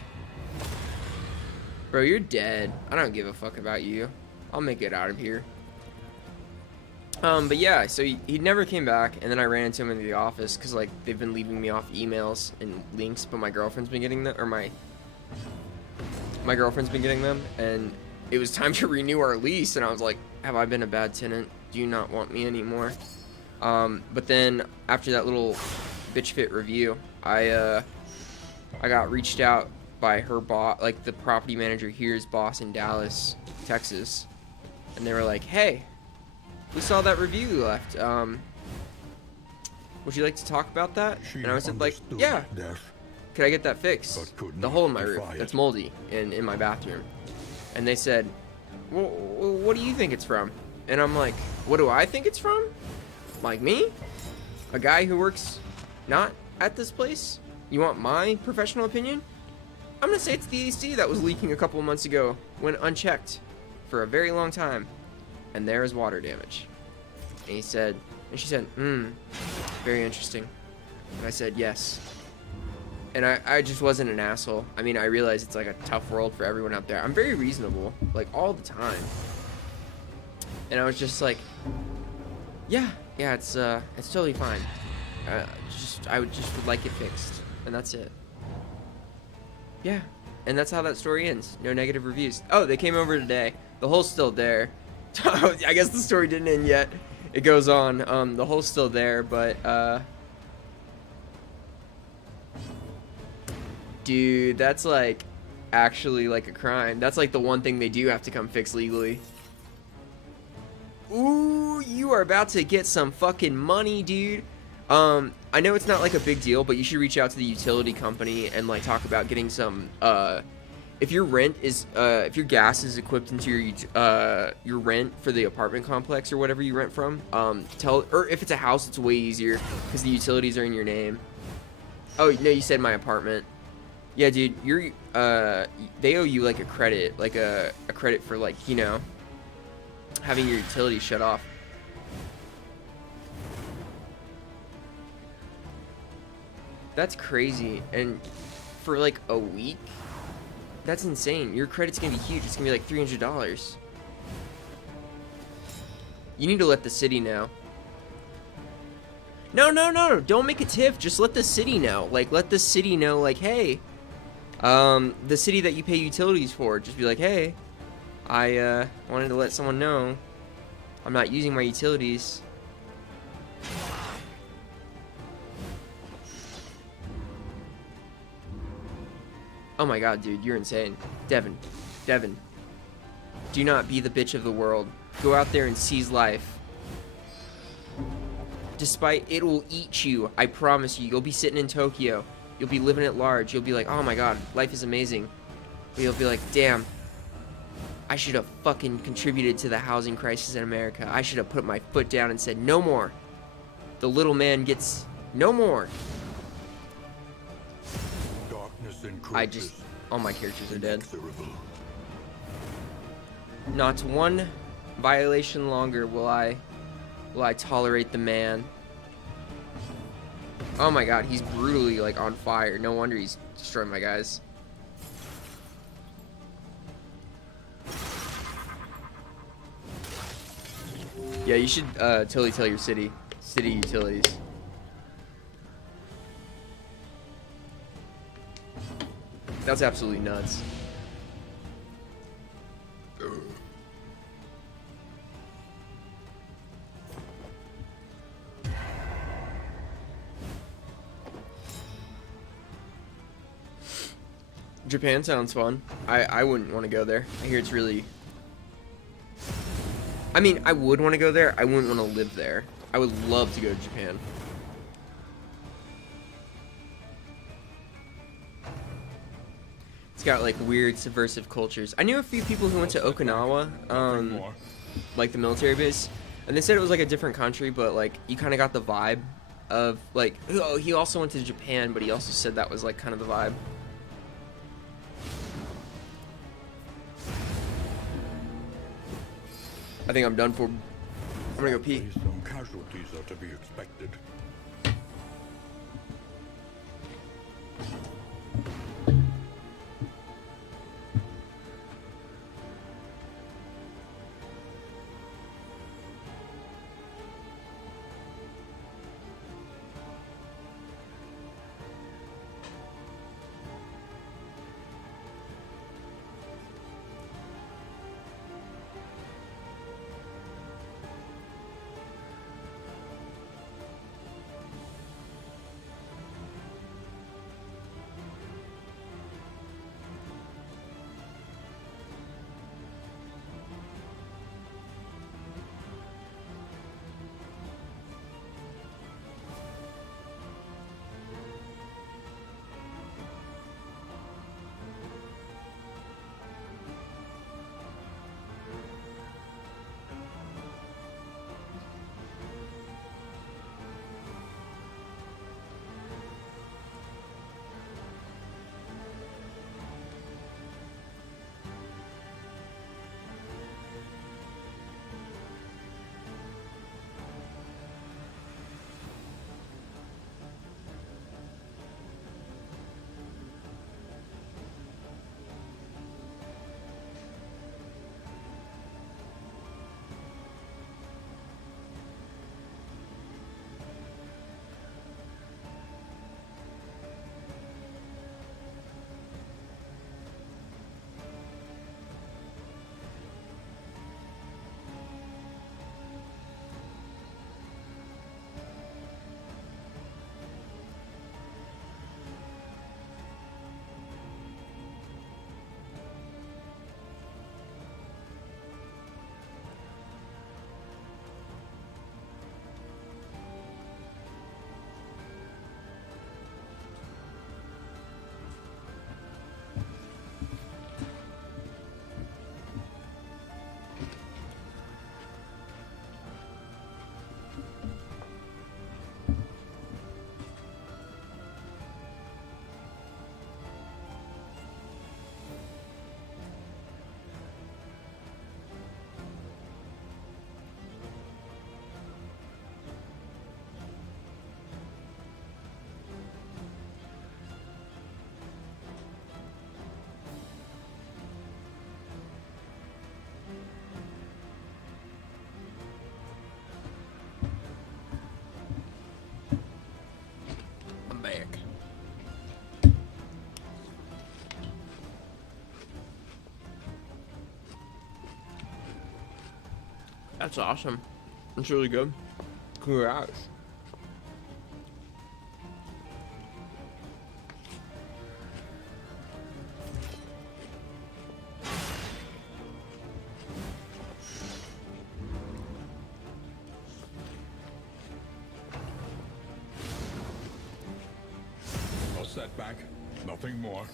Bro, you're dead. I don't give a fuck about you. I'll make it out of here. But yeah, so he never came back, and then I ran into him in the office because like they've been leaving me off emails and links, but my girlfriend's been getting them, or my girlfriend's been getting them, and it was time to renew our lease, and I was like, have I been a bad tenant? Do you not want me anymore? But then after that little bitch fit review, I got reached out by her boss, like the property manager here's boss in Dallas, Texas, and they were like, hey, we saw that review you left. Would you like to talk about that? And I said like, yeah. Could I get that fixed? The hole in my roof that's moldy in my bathroom. And they said, well, what do you think it's from? And I'm like, what do I think it's from? Like me? A guy who works not at this place? You want my professional opinion? I'm gonna say it's the AC that was leaking a couple of months ago when unchecked for a very long time. And there is water damage. And she said, very interesting. And I said, yes. And I just wasn't an asshole. I mean, I realize it's like a tough world for everyone out there. I'm very reasonable, like all the time. And I was just like, yeah, it's totally fine. I would like it fixed, and that's it. Yeah, and that's how that story ends. No negative reviews. Oh, they came over today. The hole's still there. I guess the story didn't end yet. It goes on. The hole's still there, but dude, that's like actually like a crime. That's like the one thing they do have to come fix legally. Ooh, you are about to get some fucking money, dude. I know it's not like a big deal, but you should reach out to the utility company and like talk about getting some if your rent is if your gas is equipped into your rent for the apartment complex or whatever you rent from, or if it's a house, it's way easier because the utilities are in your name. Oh no, you said my apartment. Yeah, dude, they owe you like a credit, like a credit for like, you know, having your utilities shut off. That's crazy. And for like a week, that's insane. Your credit's gonna be huge. It's gonna be like $300. You need to let the city know. No, don't make a TIF. Just let the city know. Like, let the city know, like, hey, the city that you pay utilities for, just be like, hey, I wanted to let someone know I'm not using my utilities. Oh my god, dude, you're insane. Devin. Do not be the bitch of the world. Go out there and seize life. Despite, it will eat you. I promise you. You'll be sitting in Tokyo. You'll be living at large. You'll be like, oh my god, life is amazing. But you'll be like, damn, I should have fucking contributed to the housing crisis in America. I should have put my foot down and said, no more. The little man gets no more. All my characters are dead. Not one violation longer will I tolerate the man. Oh my god, he's brutally like on fire. No wonder he's destroying my guys. Yeah, you should totally tell your city utilities. That's absolutely nuts. Japan sounds fun. I wouldn't want to go there. I hear it's really... I mean, I would want to go there. I wouldn't want to live there. I would love to go to Japan. It's got like weird subversive cultures. I knew a few people who went to Okinawa, like the military base, and they said it was like a different country, but like you kind of got the vibe of like, oh, he also went to Japan, but he also said that was like kind of the vibe. I think I'm done for. I'm gonna go pee. Some casualties are to be expected. That's awesome. That's really good. Congrats. A setback, nothing more.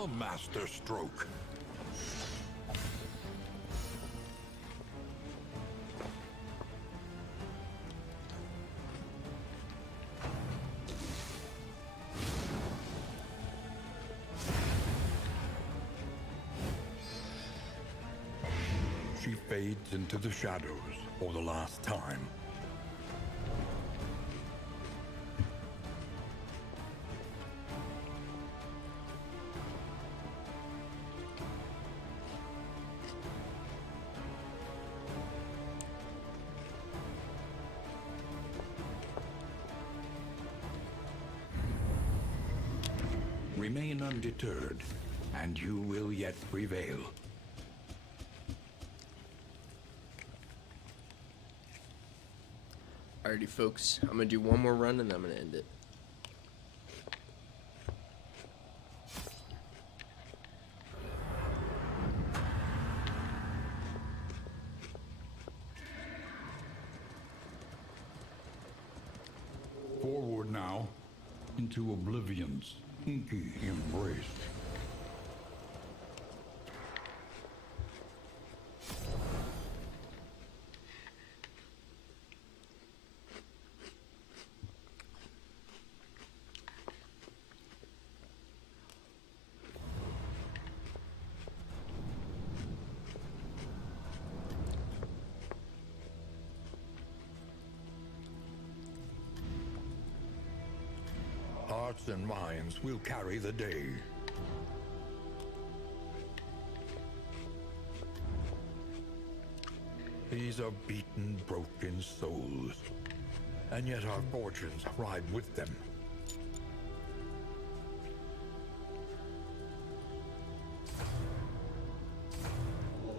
A master stroke. She fades into the shadows for the last time. Remain undeterred, and you will yet prevail. Alrighty, folks. I'm gonna do one more run and then I'm gonna end it. Forward now, into oblivion's inky embrace. Hearts and minds will carry the day. These are beaten, broken souls, and yet our fortunes ride with them.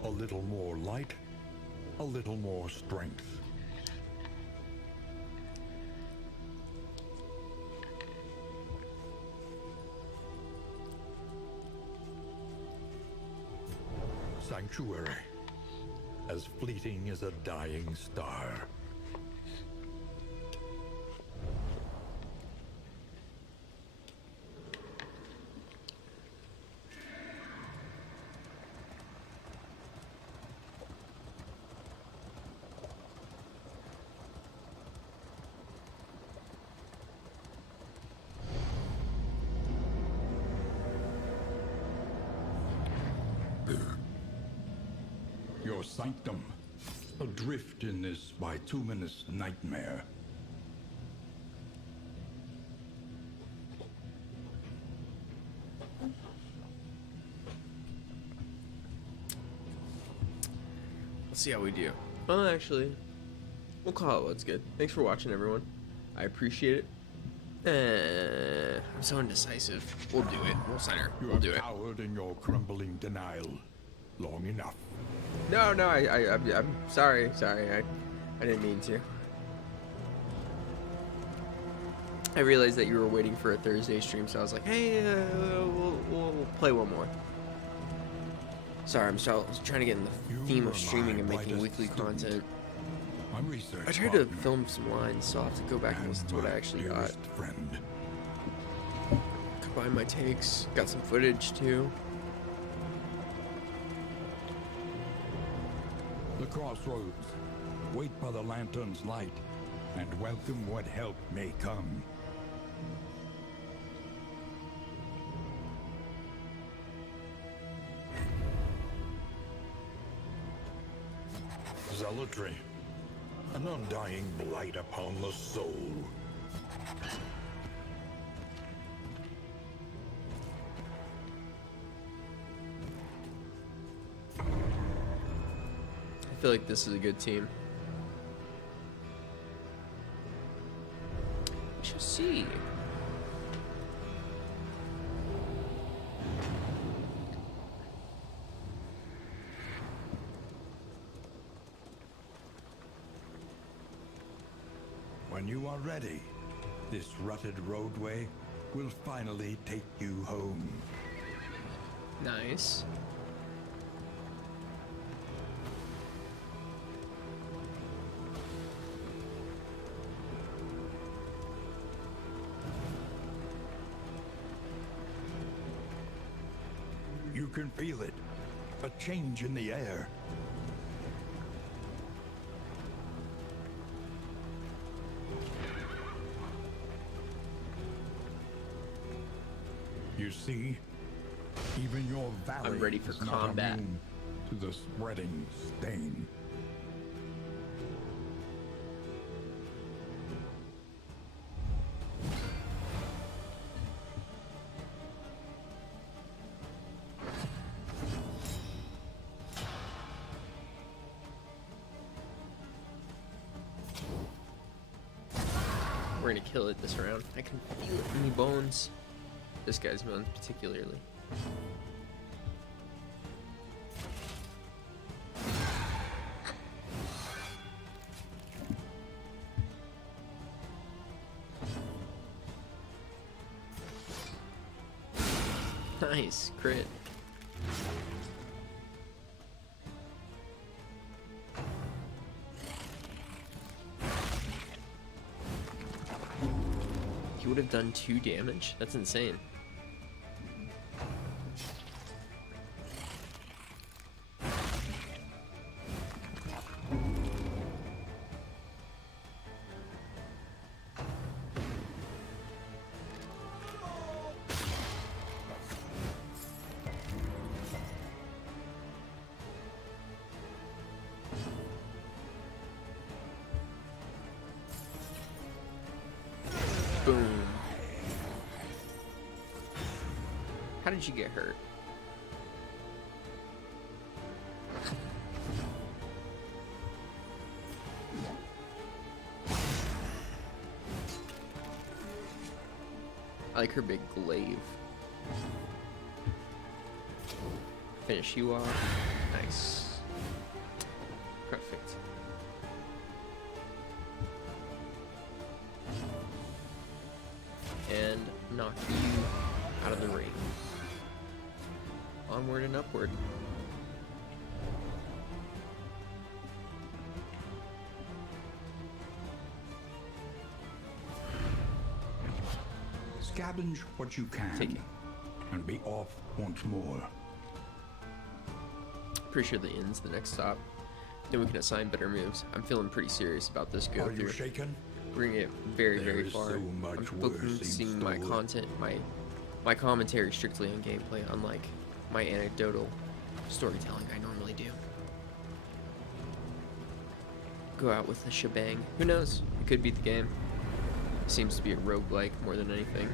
A little more light, a little more strength. Sanctuary, as fleeting as a dying star. Your sanctum, adrift in this bituminous nightmare. Let's see how we do. Well, actually, we'll call it what's good. Thanks for watching, everyone. I appreciate it. I'm so indecisive. We'll do it. We'll center. You We'll have do it. cowered in your crumbling denial long enough. No, I'm sorry. I didn't mean to. I realized that you were waiting for a Thursday stream, so I was like, hey, we'll play one more. Sorry, I'm trying to get in the theme of streaming and making weekly content. I tried to film some lines, so I'll have to go back and listen to what I actually got. Friend. Combine my takes, got some footage too. The crossroads. Wait by the lantern's light, and welcome what help may come. Zealotry. An undying blight upon the soul. I feel like this is a good team. We shall see. When you are ready, this rutted roadway will finally take you home. Nice. You can feel it. A change in the air. You see, even your valley I'm ready for is not combat. immune to the spreading stain. We're gonna kill it this round. I can feel it in the bones. This guy's bones particularly. Nice, crit. He would have done 2 damage? That's insane. Boom. How did you get hurt? I like her big glaive. Finish you off. Nice. Perfect. And knock you out of the ring. Onward and upward. Scavenge what you Take can, it. and be off once more. Pretty sure the inn's the next stop. Then we can assign better moves. I'm feeling pretty serious about this go Are you through. shaken? Bring it very, There very is far. so much I'm worse in focusing my store. content, my commentary strictly on gameplay, unlike my anecdotal storytelling I normally do. Go out with a shebang. Who knows? It could beat the game. It seems to be a roguelike more than anything.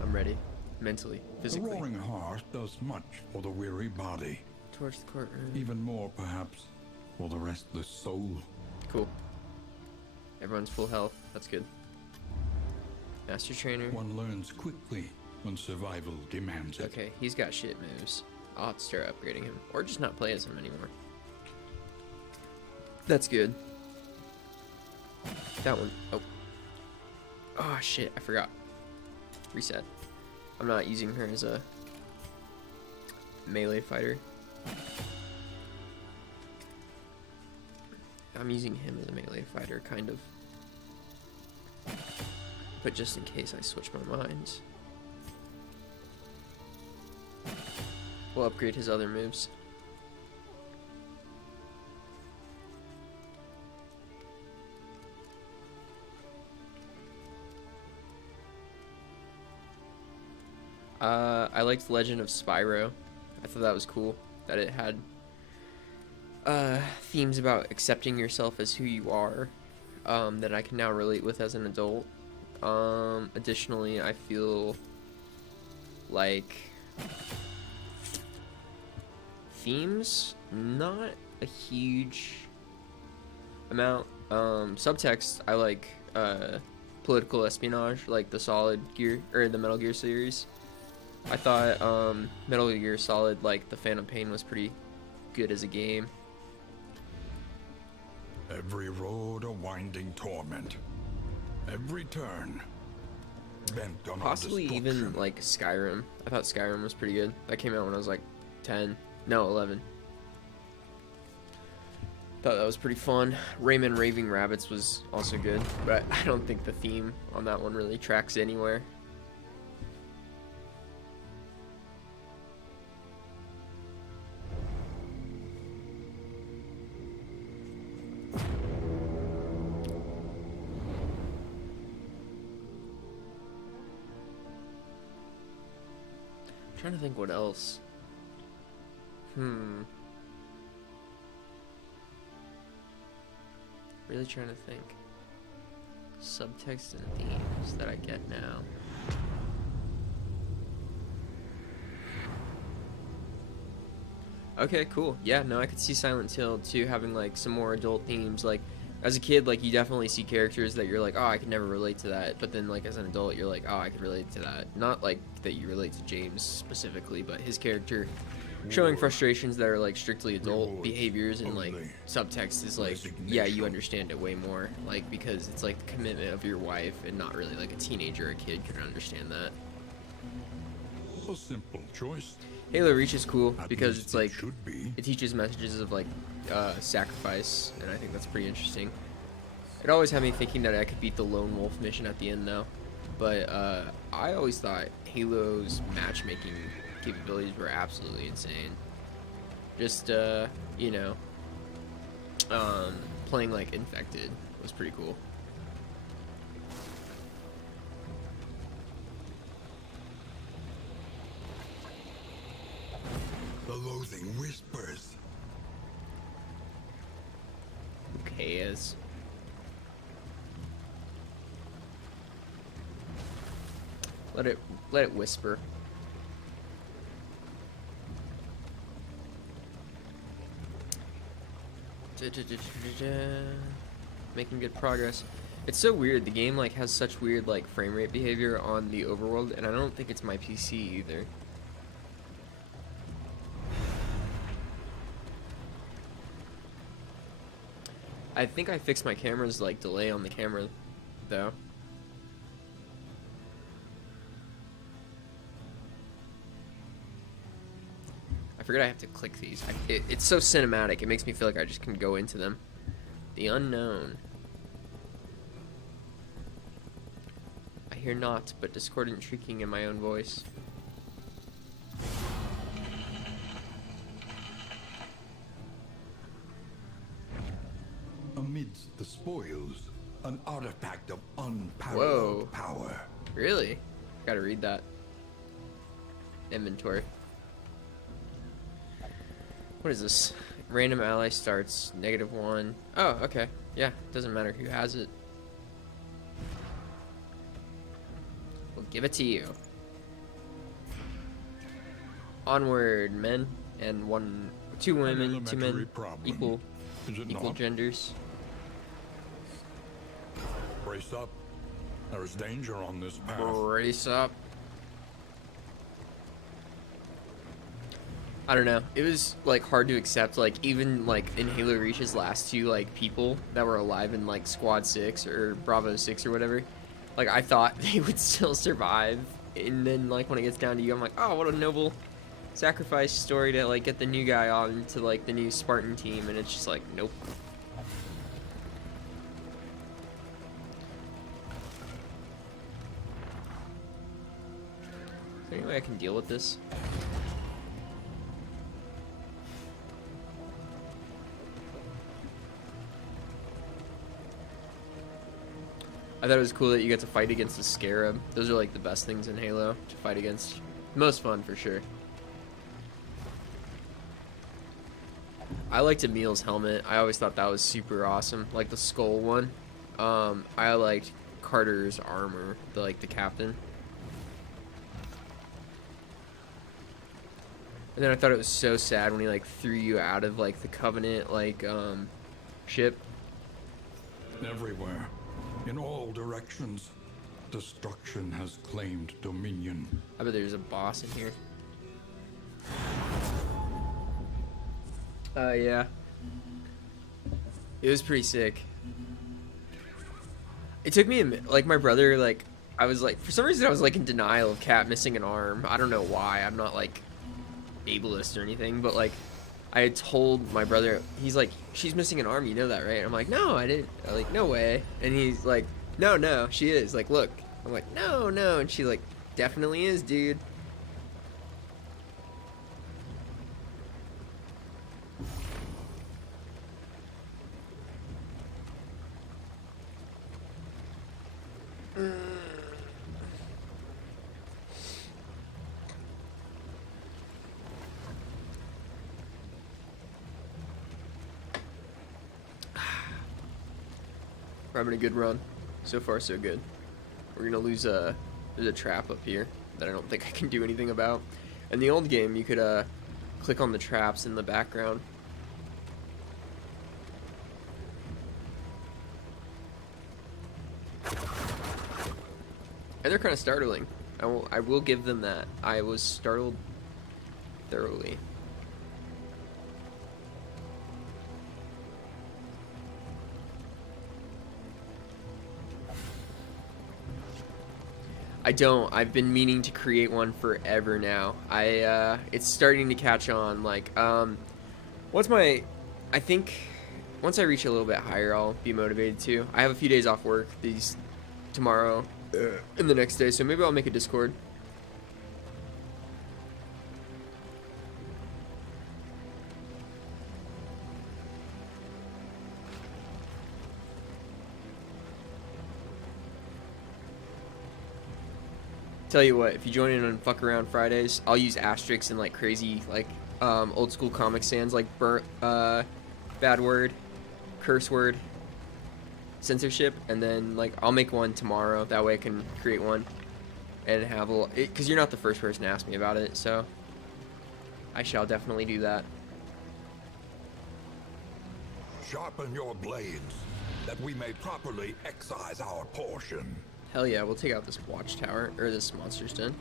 I'm ready. Mentally, The physically. roaring heart does much for the weary body. Towards the courtroom. Even more, perhaps, for the restless soul. Cool. Everyone's full health. That's good. Master trainer. One learns quickly when survival demands it. Okay, he's got shit moves. I'll have to start upgrading him. Or just not play as him anymore. That's good. That one. Oh. Oh, shit. I forgot. Reset. I'm not using her as a melee fighter. I'm using him as a melee fighter, kind of. But just in case I switch my minds. We'll upgrade his other moves. I liked Legend of Spyro. I thought that was cool, that it had themes about accepting yourself as who you are, that I can now relate with as an adult. Additionally, I feel like themes, not a huge amount. Subtext, I like political espionage, like the Solid Gear, or the Metal Gear series. I thought Metal Gear Solid, like the Phantom Pain, was pretty good as a game. Every road a winding torment. Every turn bent on Possibly even like Skyrim. I thought Skyrim was pretty good. That came out when I was like 10. No, 11. Thought that was pretty fun. Rayman Raving Rabbits was also good, but I don't think the theme on that one really tracks anywhere. Trying to think what else. Really trying to think. Subtext and themes that I get now. Okay, cool. Yeah, no, I could see Silent Hill 2 having like some more adult themes. Like as a kid, like you definitely see characters that you're like, oh, I could never relate to that. But then like as an adult, you're like, oh, I could relate to that. Not like that you relate to James specifically, but his character showing frustrations that are like strictly adult behaviors, and like subtext is like, yeah, you understand it way more, like because it's like the commitment of your wife, and not really like a teenager or a kid could understand that. A simple choice. Halo Reach is cool because it's like it teaches messages of like sacrifice, and I think that's pretty interesting. It always had me thinking that I could beat the lone wolf mission at the end though, but I always thought Halo's matchmaking capabilities were absolutely insane. Just you know, playing like Infected was pretty cool. The loathing whispers. Who cares? Let it whisper. Making good progress. It's so weird. The game like has such weird like frame rate behavior on the overworld, and I don't think it's my PC either. I think I fixed my camera's like delay on the camera though. I forget I have to click these. It's so cinematic. It makes me feel like I just can go into them. The unknown. I hear naught but discordant shrieking in my own voice. Amidst the spoils, an artifact of unparalleled power. Really? Gotta read that. Inventory. What is this? Random ally starts -1. Oh, okay. Yeah, doesn't matter who has it. We'll give it to you. Onward, men, and two women, 2 men, equal genders. Brace up. There is danger on this path. Brace up. I don't know. It was like hard to accept. Like even like in Halo Reach's last 2 like people that were alive in like Squad 6 or Bravo 6 or whatever, like I thought they would still survive. And then like when it gets down to you, I'm like, oh, what a noble sacrifice story to like get the new guy on to like the new Spartan team, and it's just like, nope. Is there any way I can deal with this? I thought it was cool that you get to fight against the Scarab. Those are like the best things in Halo to fight against. Most fun for sure. I liked Emil's helmet. I always thought that was super awesome. Like the skull one. I liked Carter's armor, the captain. And then I thought it was so sad when he like threw you out of like the Covenant ship. Everywhere, in all directions, destruction has claimed dominion. I bet there's a boss in here. Yeah. It was pretty sick. It took me a minute. Like, my brother, like, I was like, for some reason I was like in denial of Kat missing an arm. I don't know why. I'm not like ableist or anything, but like, I had told my brother, he's like, she's missing an arm, you know that, right? I'm like, no, I didn't. I'm like, no way. And he's like, no, she is. Like, look. I'm like, no. And she like, definitely is, dude. We're having a good run. So far, so good. We're gonna lose there's a trap up here that I don't think I can do anything about. In the old game, you could click on the traps in the background. And they're kind of startling. I will give them that. I was startled thoroughly. I don't. I've been meaning to create one forever now. It's starting to catch on. Like, what's my... I think once I reach a little bit higher, I'll be motivated to. I have a few days off work tomorrow and the next day, so maybe I'll make a Discord. Tell you what, if you join in on Fuck Around Fridays, I'll use asterisks and like crazy, like old school comic sans, like bad word, curse word, censorship, and then like I'll make one tomorrow. That way I can create one and have a, because you're not the first person to ask me about it, so I shall definitely do that. Sharpen your blades, that we may properly excise our portion. Hell yeah, we'll take out this watchtower, or this monster's den.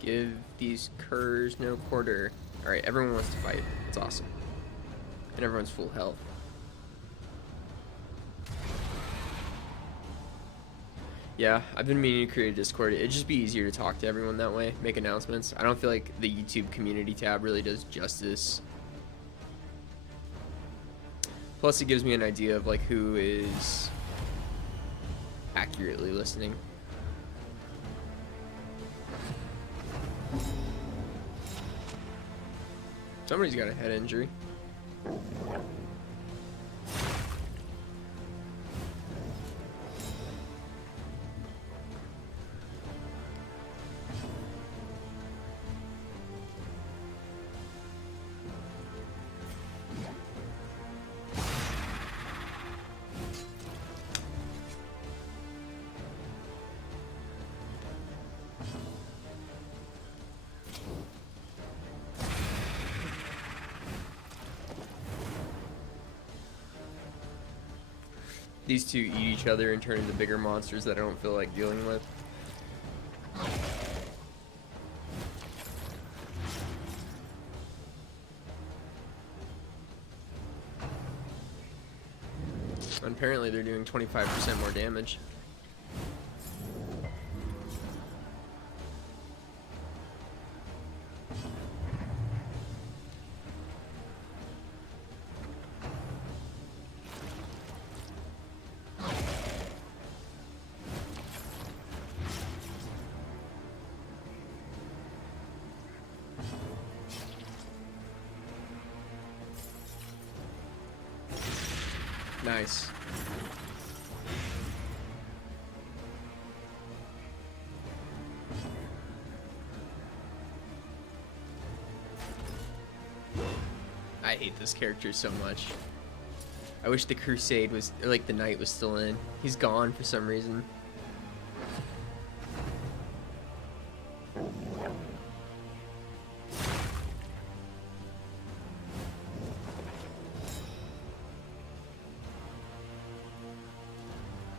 Give these curs no quarter. Alright, everyone wants to fight. It's awesome. And everyone's full health. Yeah, I've been meaning to create a Discord. It'd just be easier to talk to everyone that way, make announcements. I don't feel like the YouTube community tab really does justice. Plus, it gives me an idea of like who is accurately listening. Somebody's got a head injury. These two eat each other and turn into bigger monsters that I don't feel like dealing with. And apparently they're doing 25% more damage. Nice. I hate this character so much. I wish the Crusade was, or like the Knight was still in. He's gone for some reason.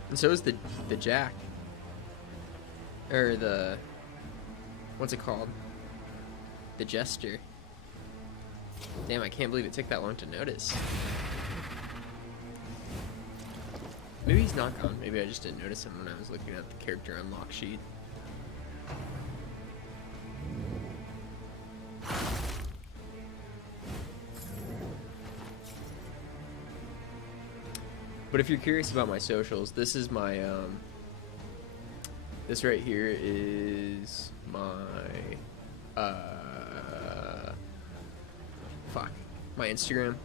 And so is the Jack. Or the, what's it called? The Jester. Damn, I can't believe it took that long to notice. Maybe he's not gone. Maybe I just didn't notice him when I was looking at the character unlock sheet. But if you're curious about my socials, this is my, this right here is my, my Instagram,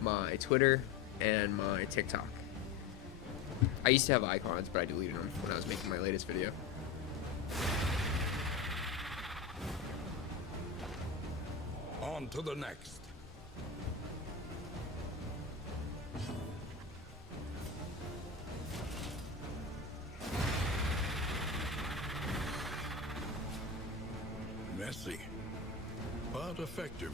my Twitter, and my TikTok. I used to have icons, but I deleted them when I was making my latest video. On to the next. Messy, but effective.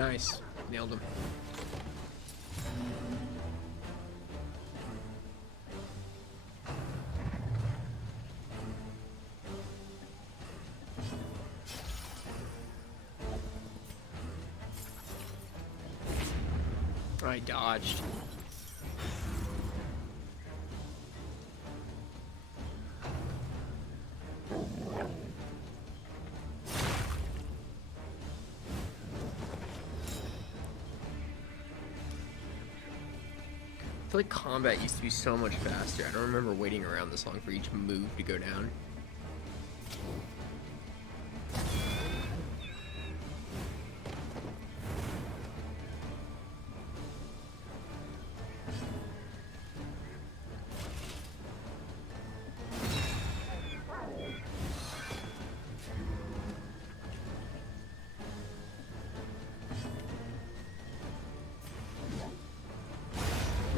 Nice. Nailed him. I dodged. I feel like combat used to be so much faster. I don't remember waiting around this long for each move to go down.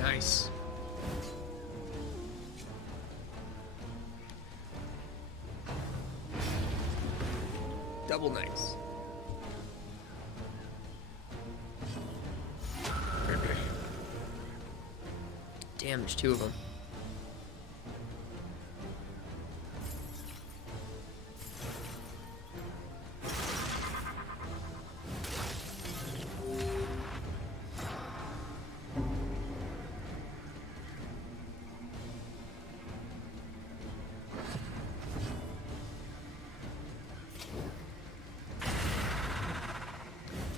Nice. Double nice. Damn, there's two of them.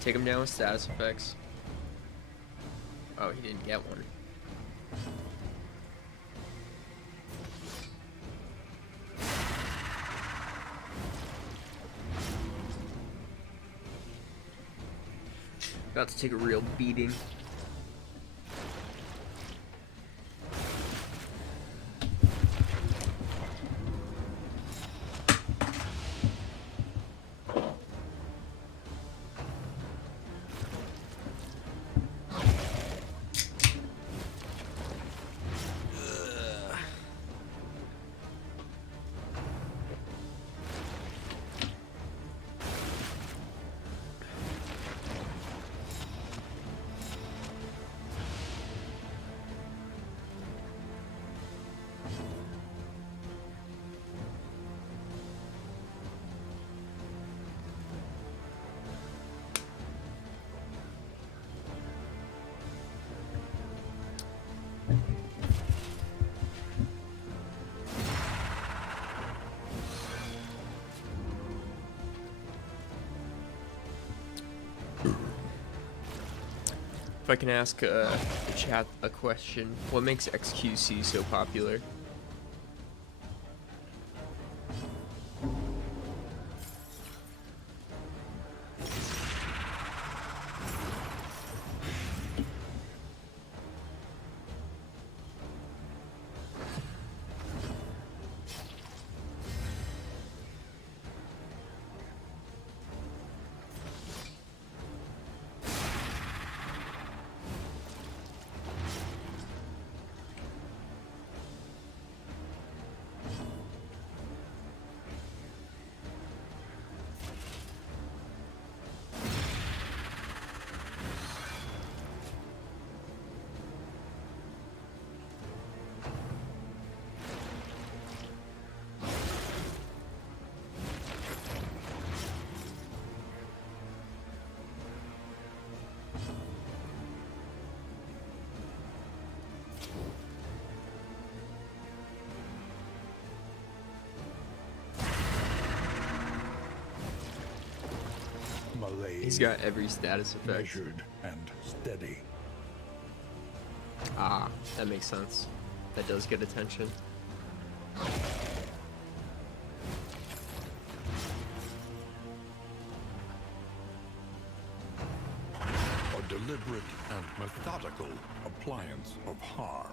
Take him down with status effects. Oh, he didn't get one. About to take a real beating. If I can ask the chat a question, what makes XQC so popular? He's got every status effect. Measured and steady. Ah, that makes sense. That does get attention. A deliberate and methodical appliance of harm.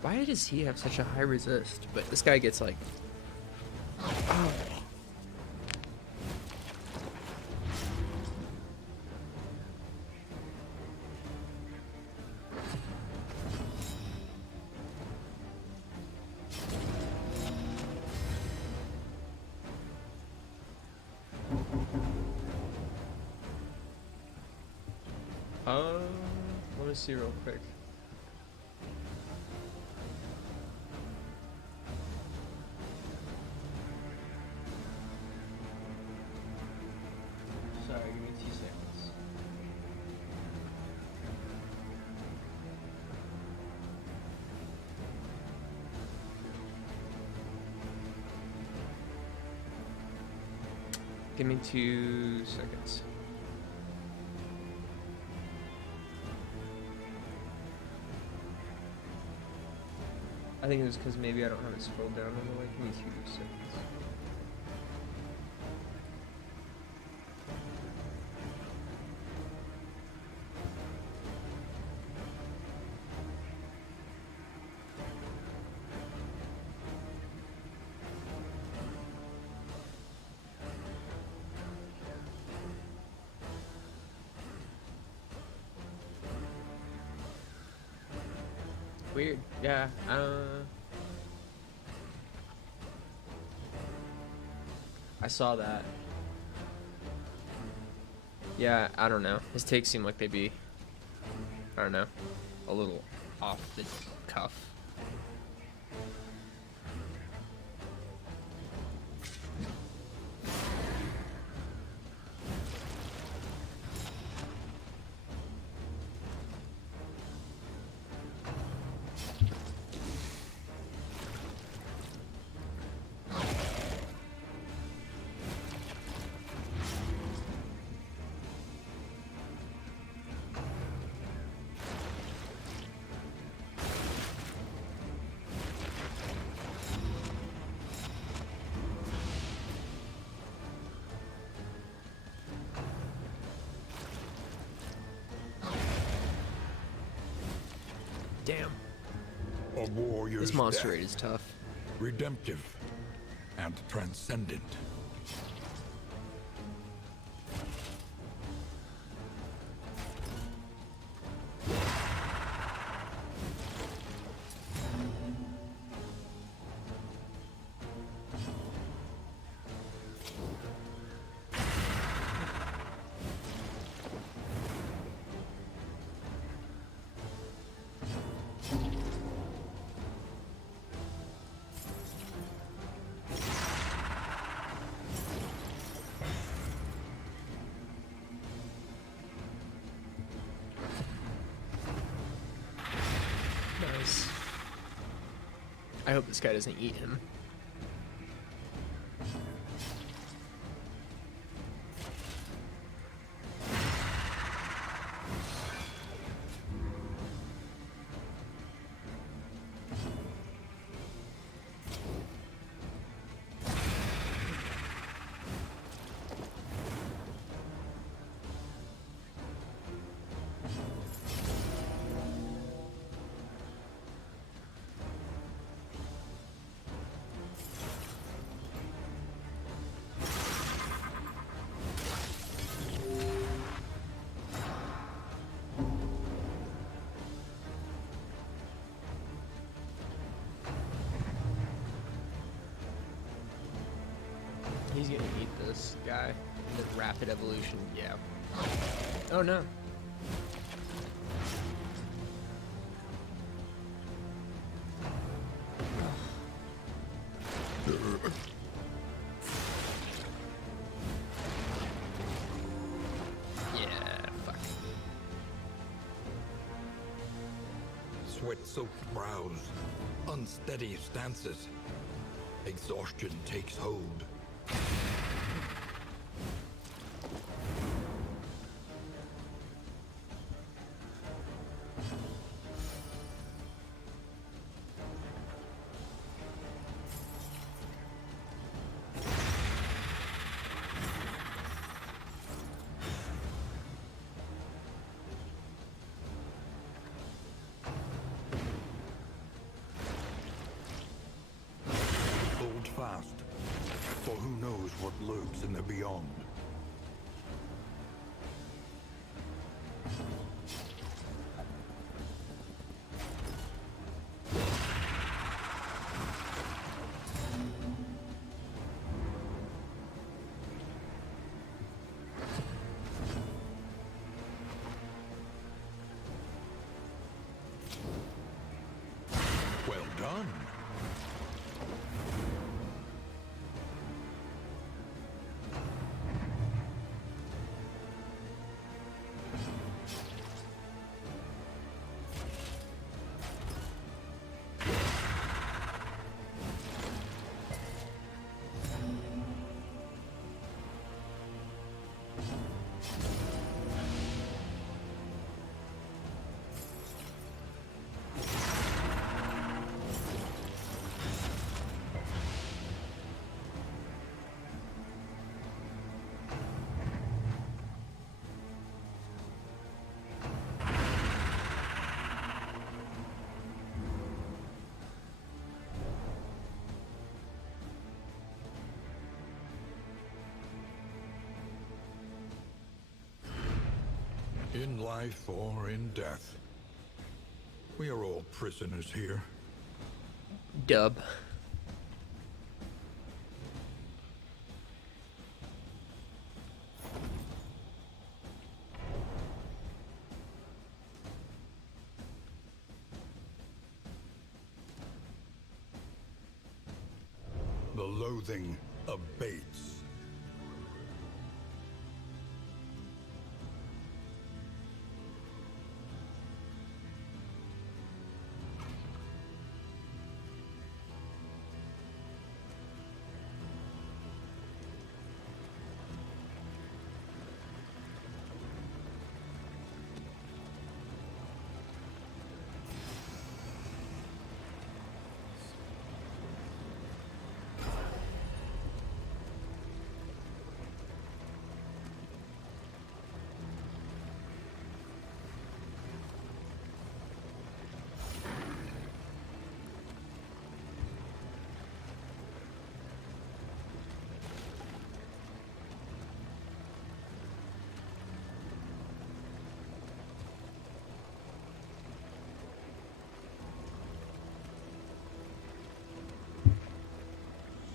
Why does he have such a high resist? But this guy gets like... Oh. Let me see real quick. Sorry, give me 2 seconds. Give me 2 seconds. I think it was because maybe I don't have it scrolled down on the way. Give me 2 seconds. Weird. Yeah. I saw that. Yeah, I don't know. His takes seem like they'd be, I don't know, a little off the cuff. Damn. A warrior's This monster death, raid is tough. redemptive and transcendent. Nice. I hope this guy doesn't eat him. He's gonna eat this guy. The rapid evolution, yeah. Oh no. Yeah, fuck. Sweat-soaked brows, unsteady stances. Exhaustion takes hold. Hold fast, for who knows what lurks in the beyond. Well done. In life or in death, we are all prisoners here. Dub. The loathing abates.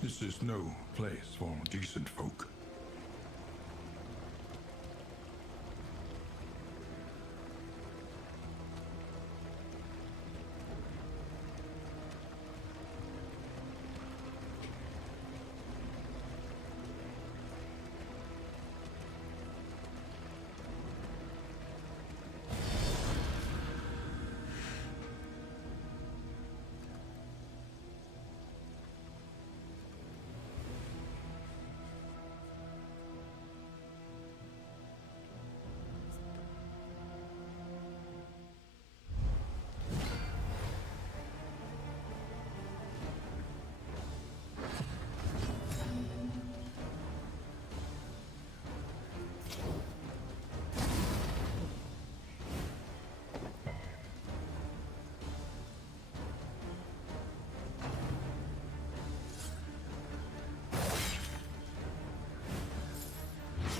This is no place for decent folk.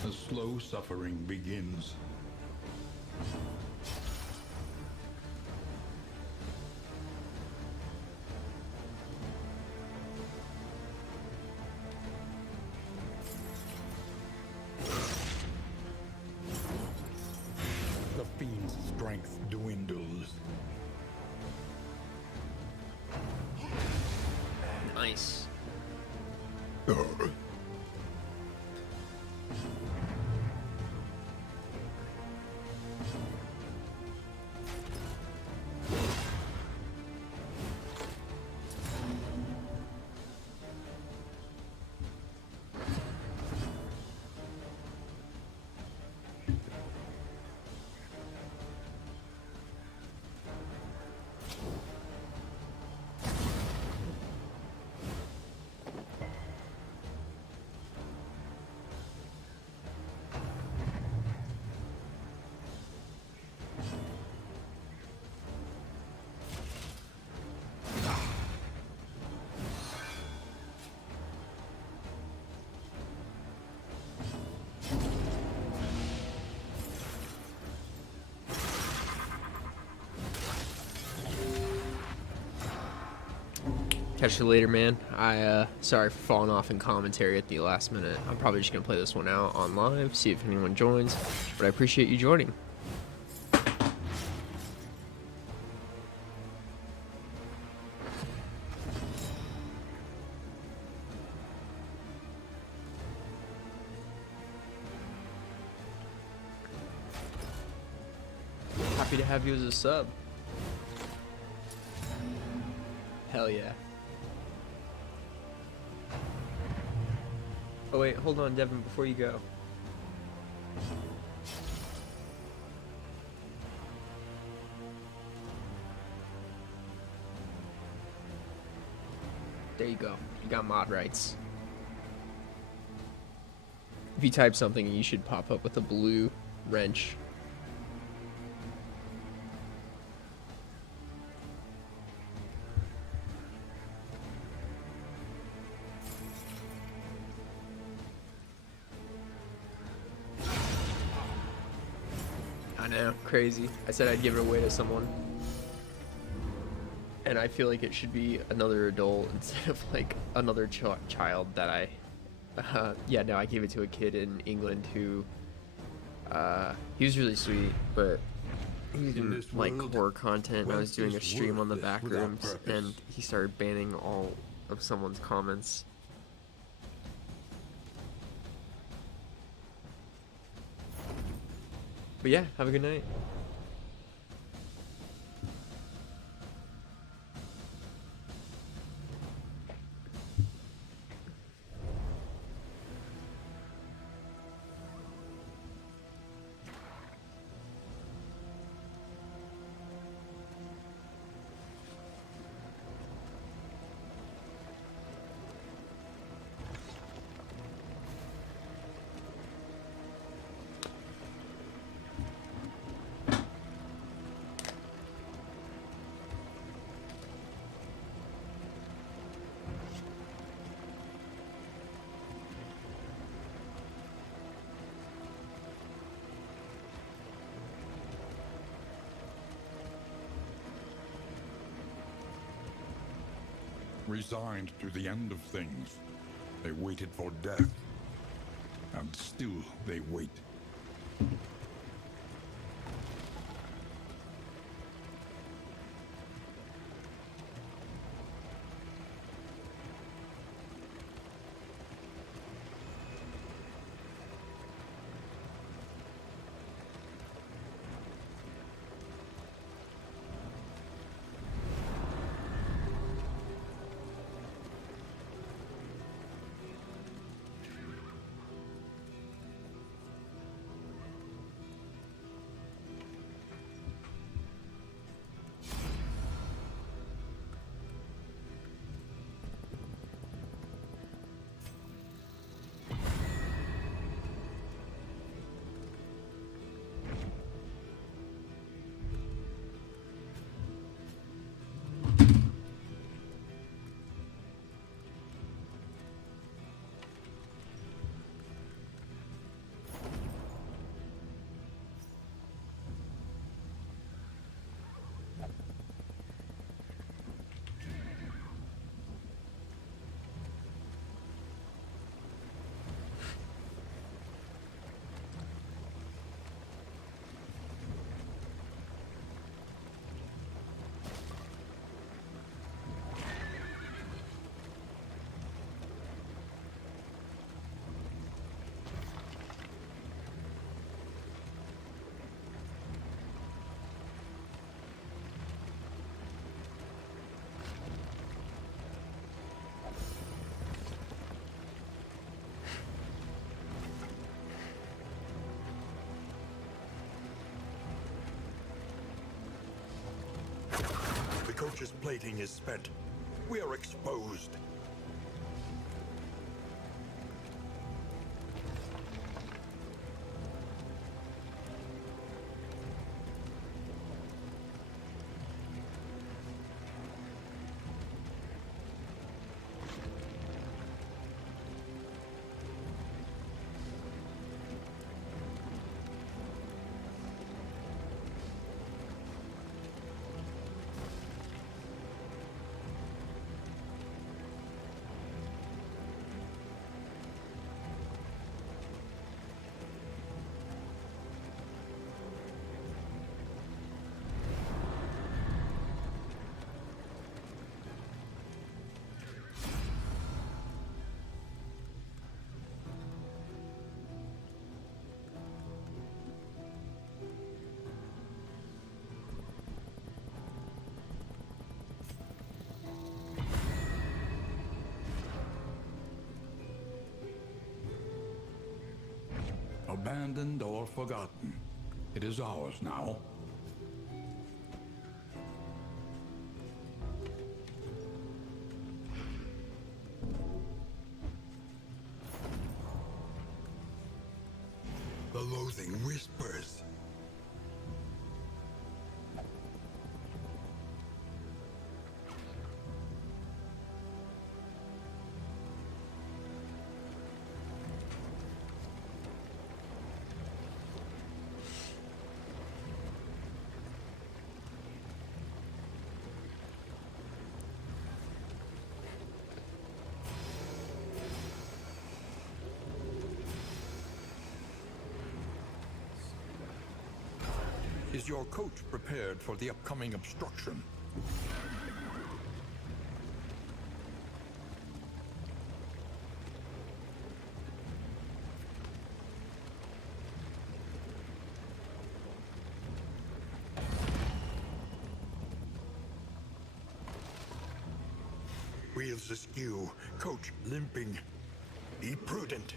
The slow suffering begins. The fiend's strength dwindles. Nice. Catch you later, man. Sorry for falling off in commentary at the last minute. I'm probably just gonna play this one out on live, see if anyone joins, but I appreciate you joining. Happy to have you as a sub. Hell yeah. Oh wait, hold on, Devin, before you go. There you go. You got mod rights. If you type something, you should pop up with a blue wrench. I know, crazy. I said I'd give it away to someone. And I feel like it should be another adult instead of like another child that I... yeah, no, I gave it to a kid in England who... he was really sweet, but he didn't like horror content. I was doing a stream on the back rooms, and he started banning all of someone's comments. But yeah, have a good night. Resigned to the end of things, They waited for death. And still they wait. The coach's plating is spent. We are exposed. Abandoned or forgotten, it is ours now. The loathing whispers. Is your coach prepared for the upcoming obstruction? Wheels askew, coach limping. Be prudent.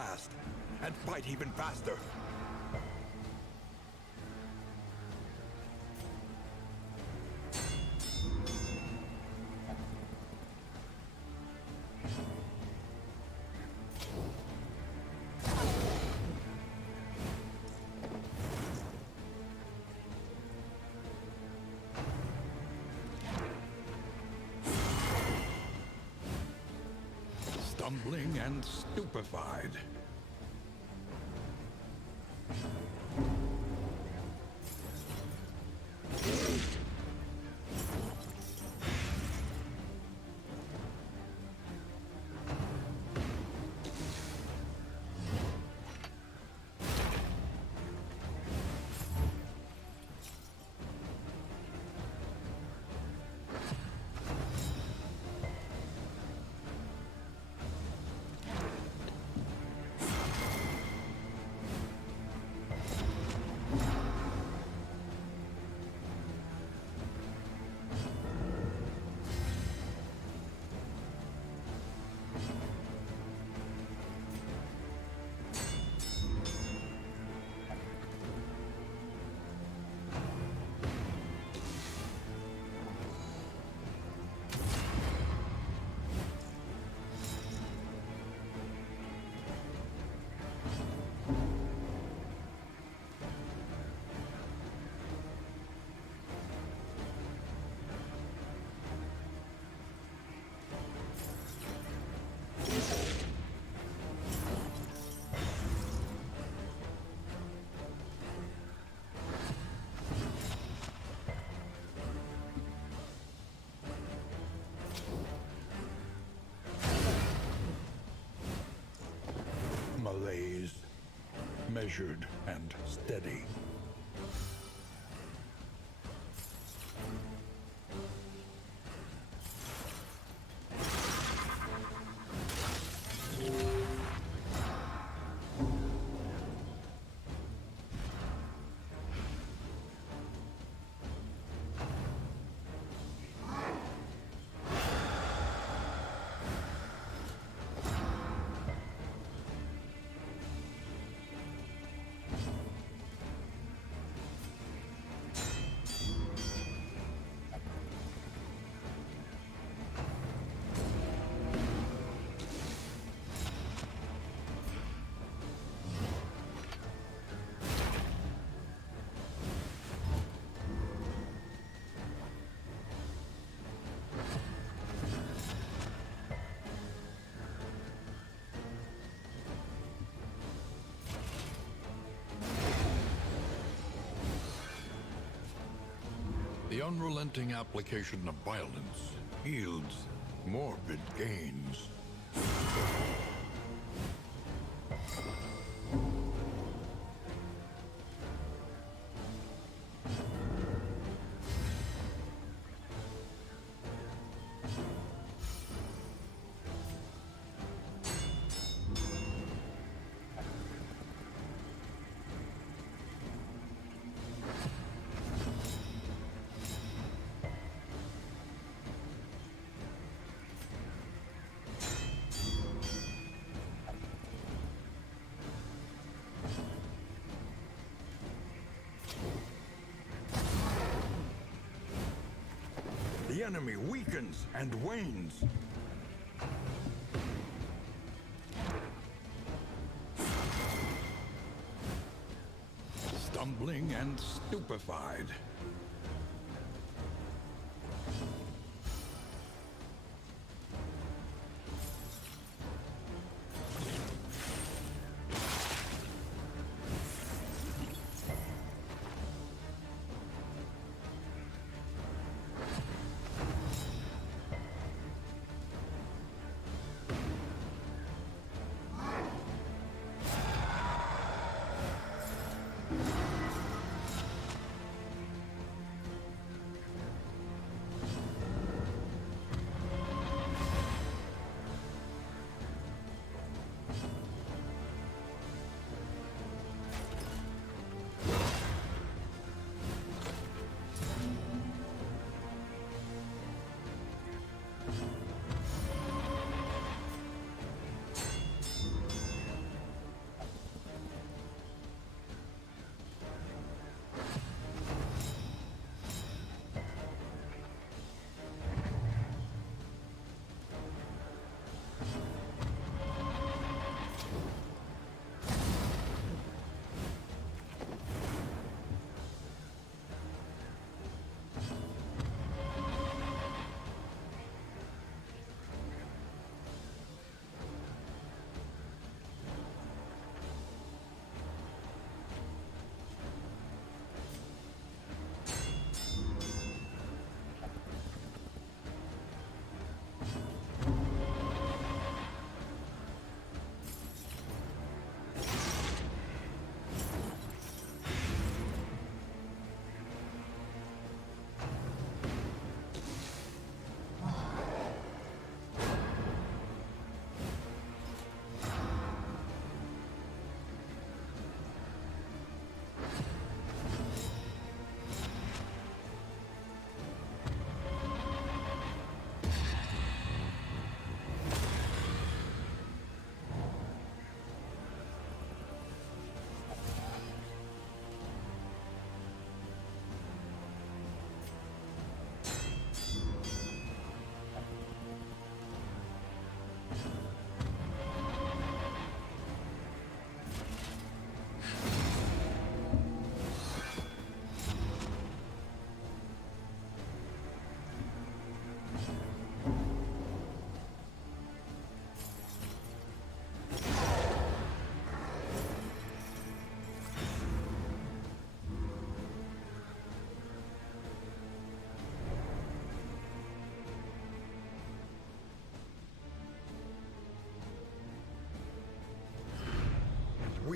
fast, and fight even faster. Stumbling and stupefied. Malaise, measured and steady. The unrelenting application of violence yields morbid gains. The enemy weakens and wanes. Stumbling and stupefied.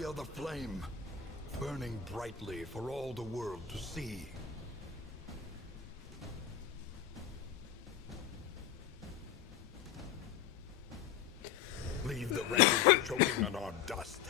feel the flame, burning brightly for all the world to see. Leave the wreckage choking on our dust.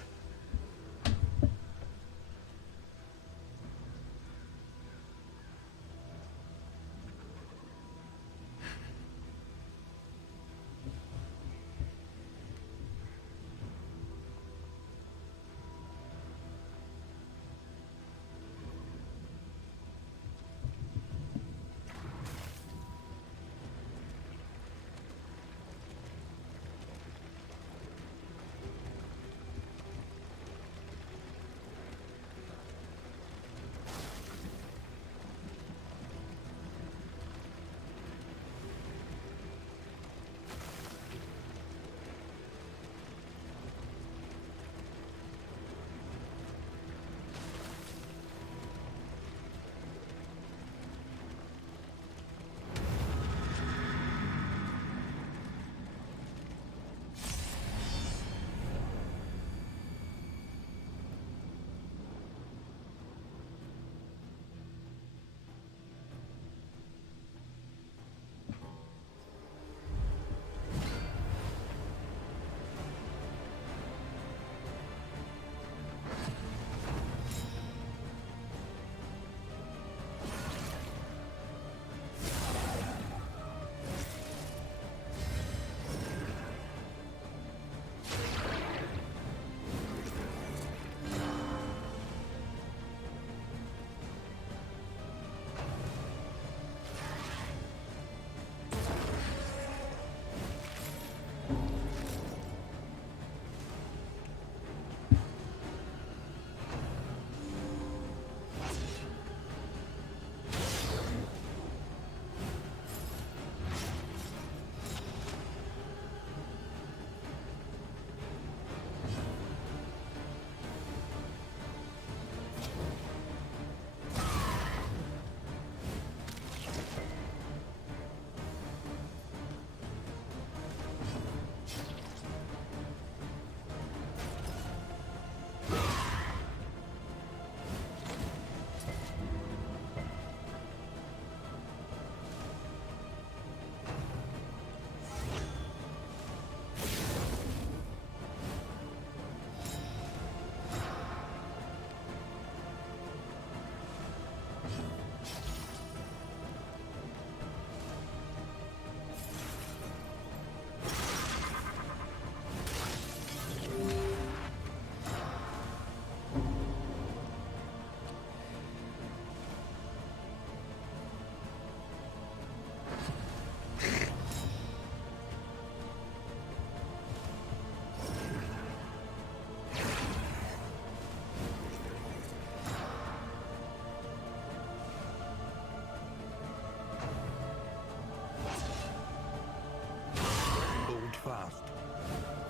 Fast,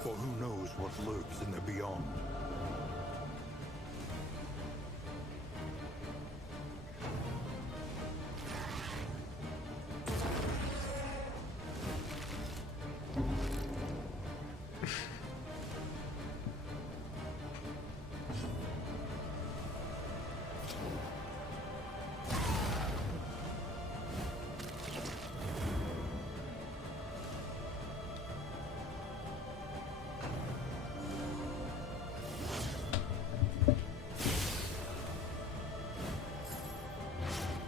for who knows what lurks in the beyond.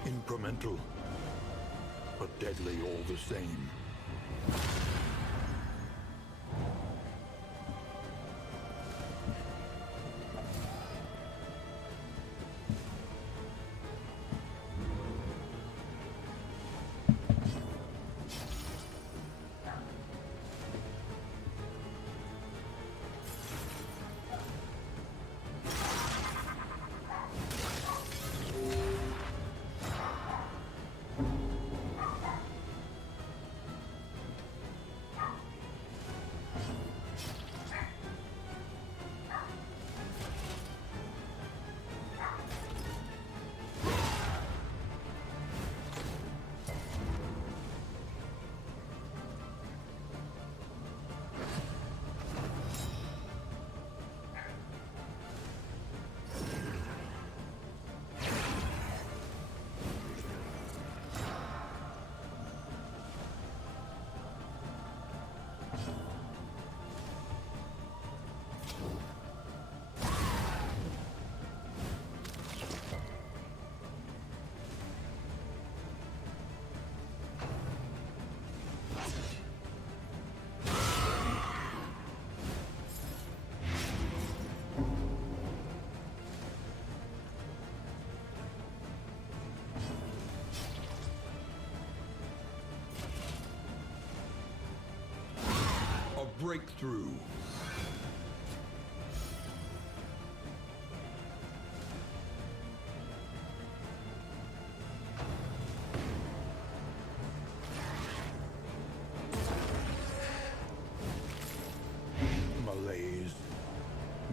Incremental, but deadly all the same. breakthrough. Malaise,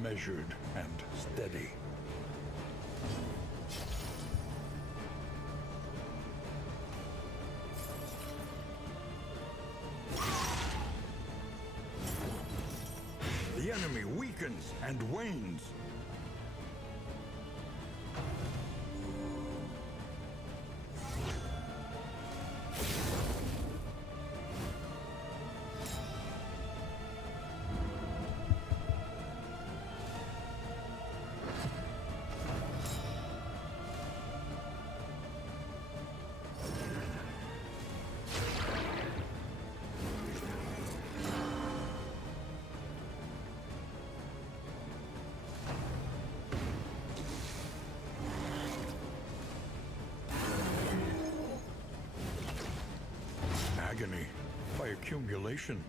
measured and steady. The enemy weakens and wanes. Agony by accumulation.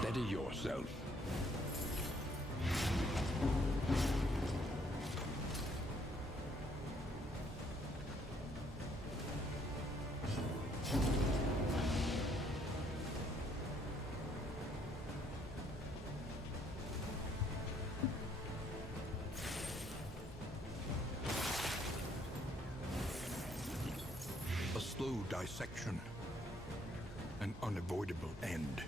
Steady yourself. A slow dissection. An unavoidable end.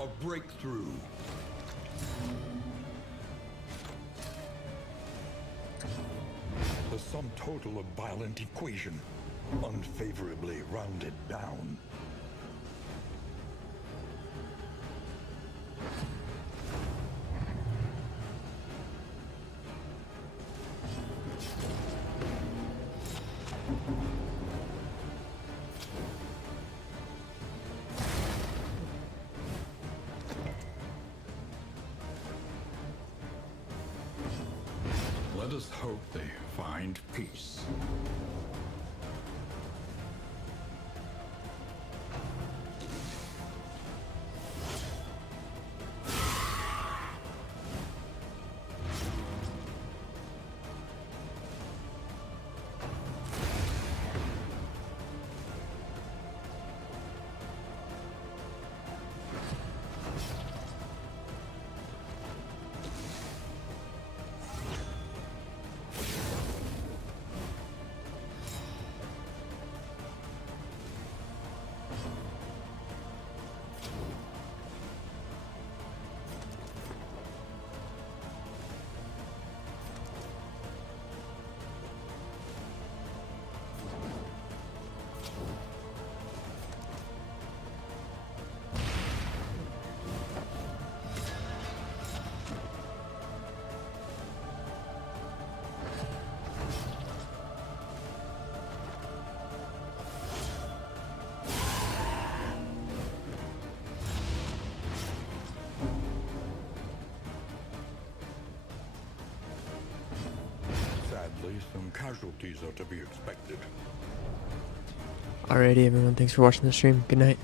A breakthrough. The sum total of violent equation, unfavorably rounded down. Let us hope they find peace. some casualties are to be expected. Alrighty, everyone. Thanks for watching the stream. Good night.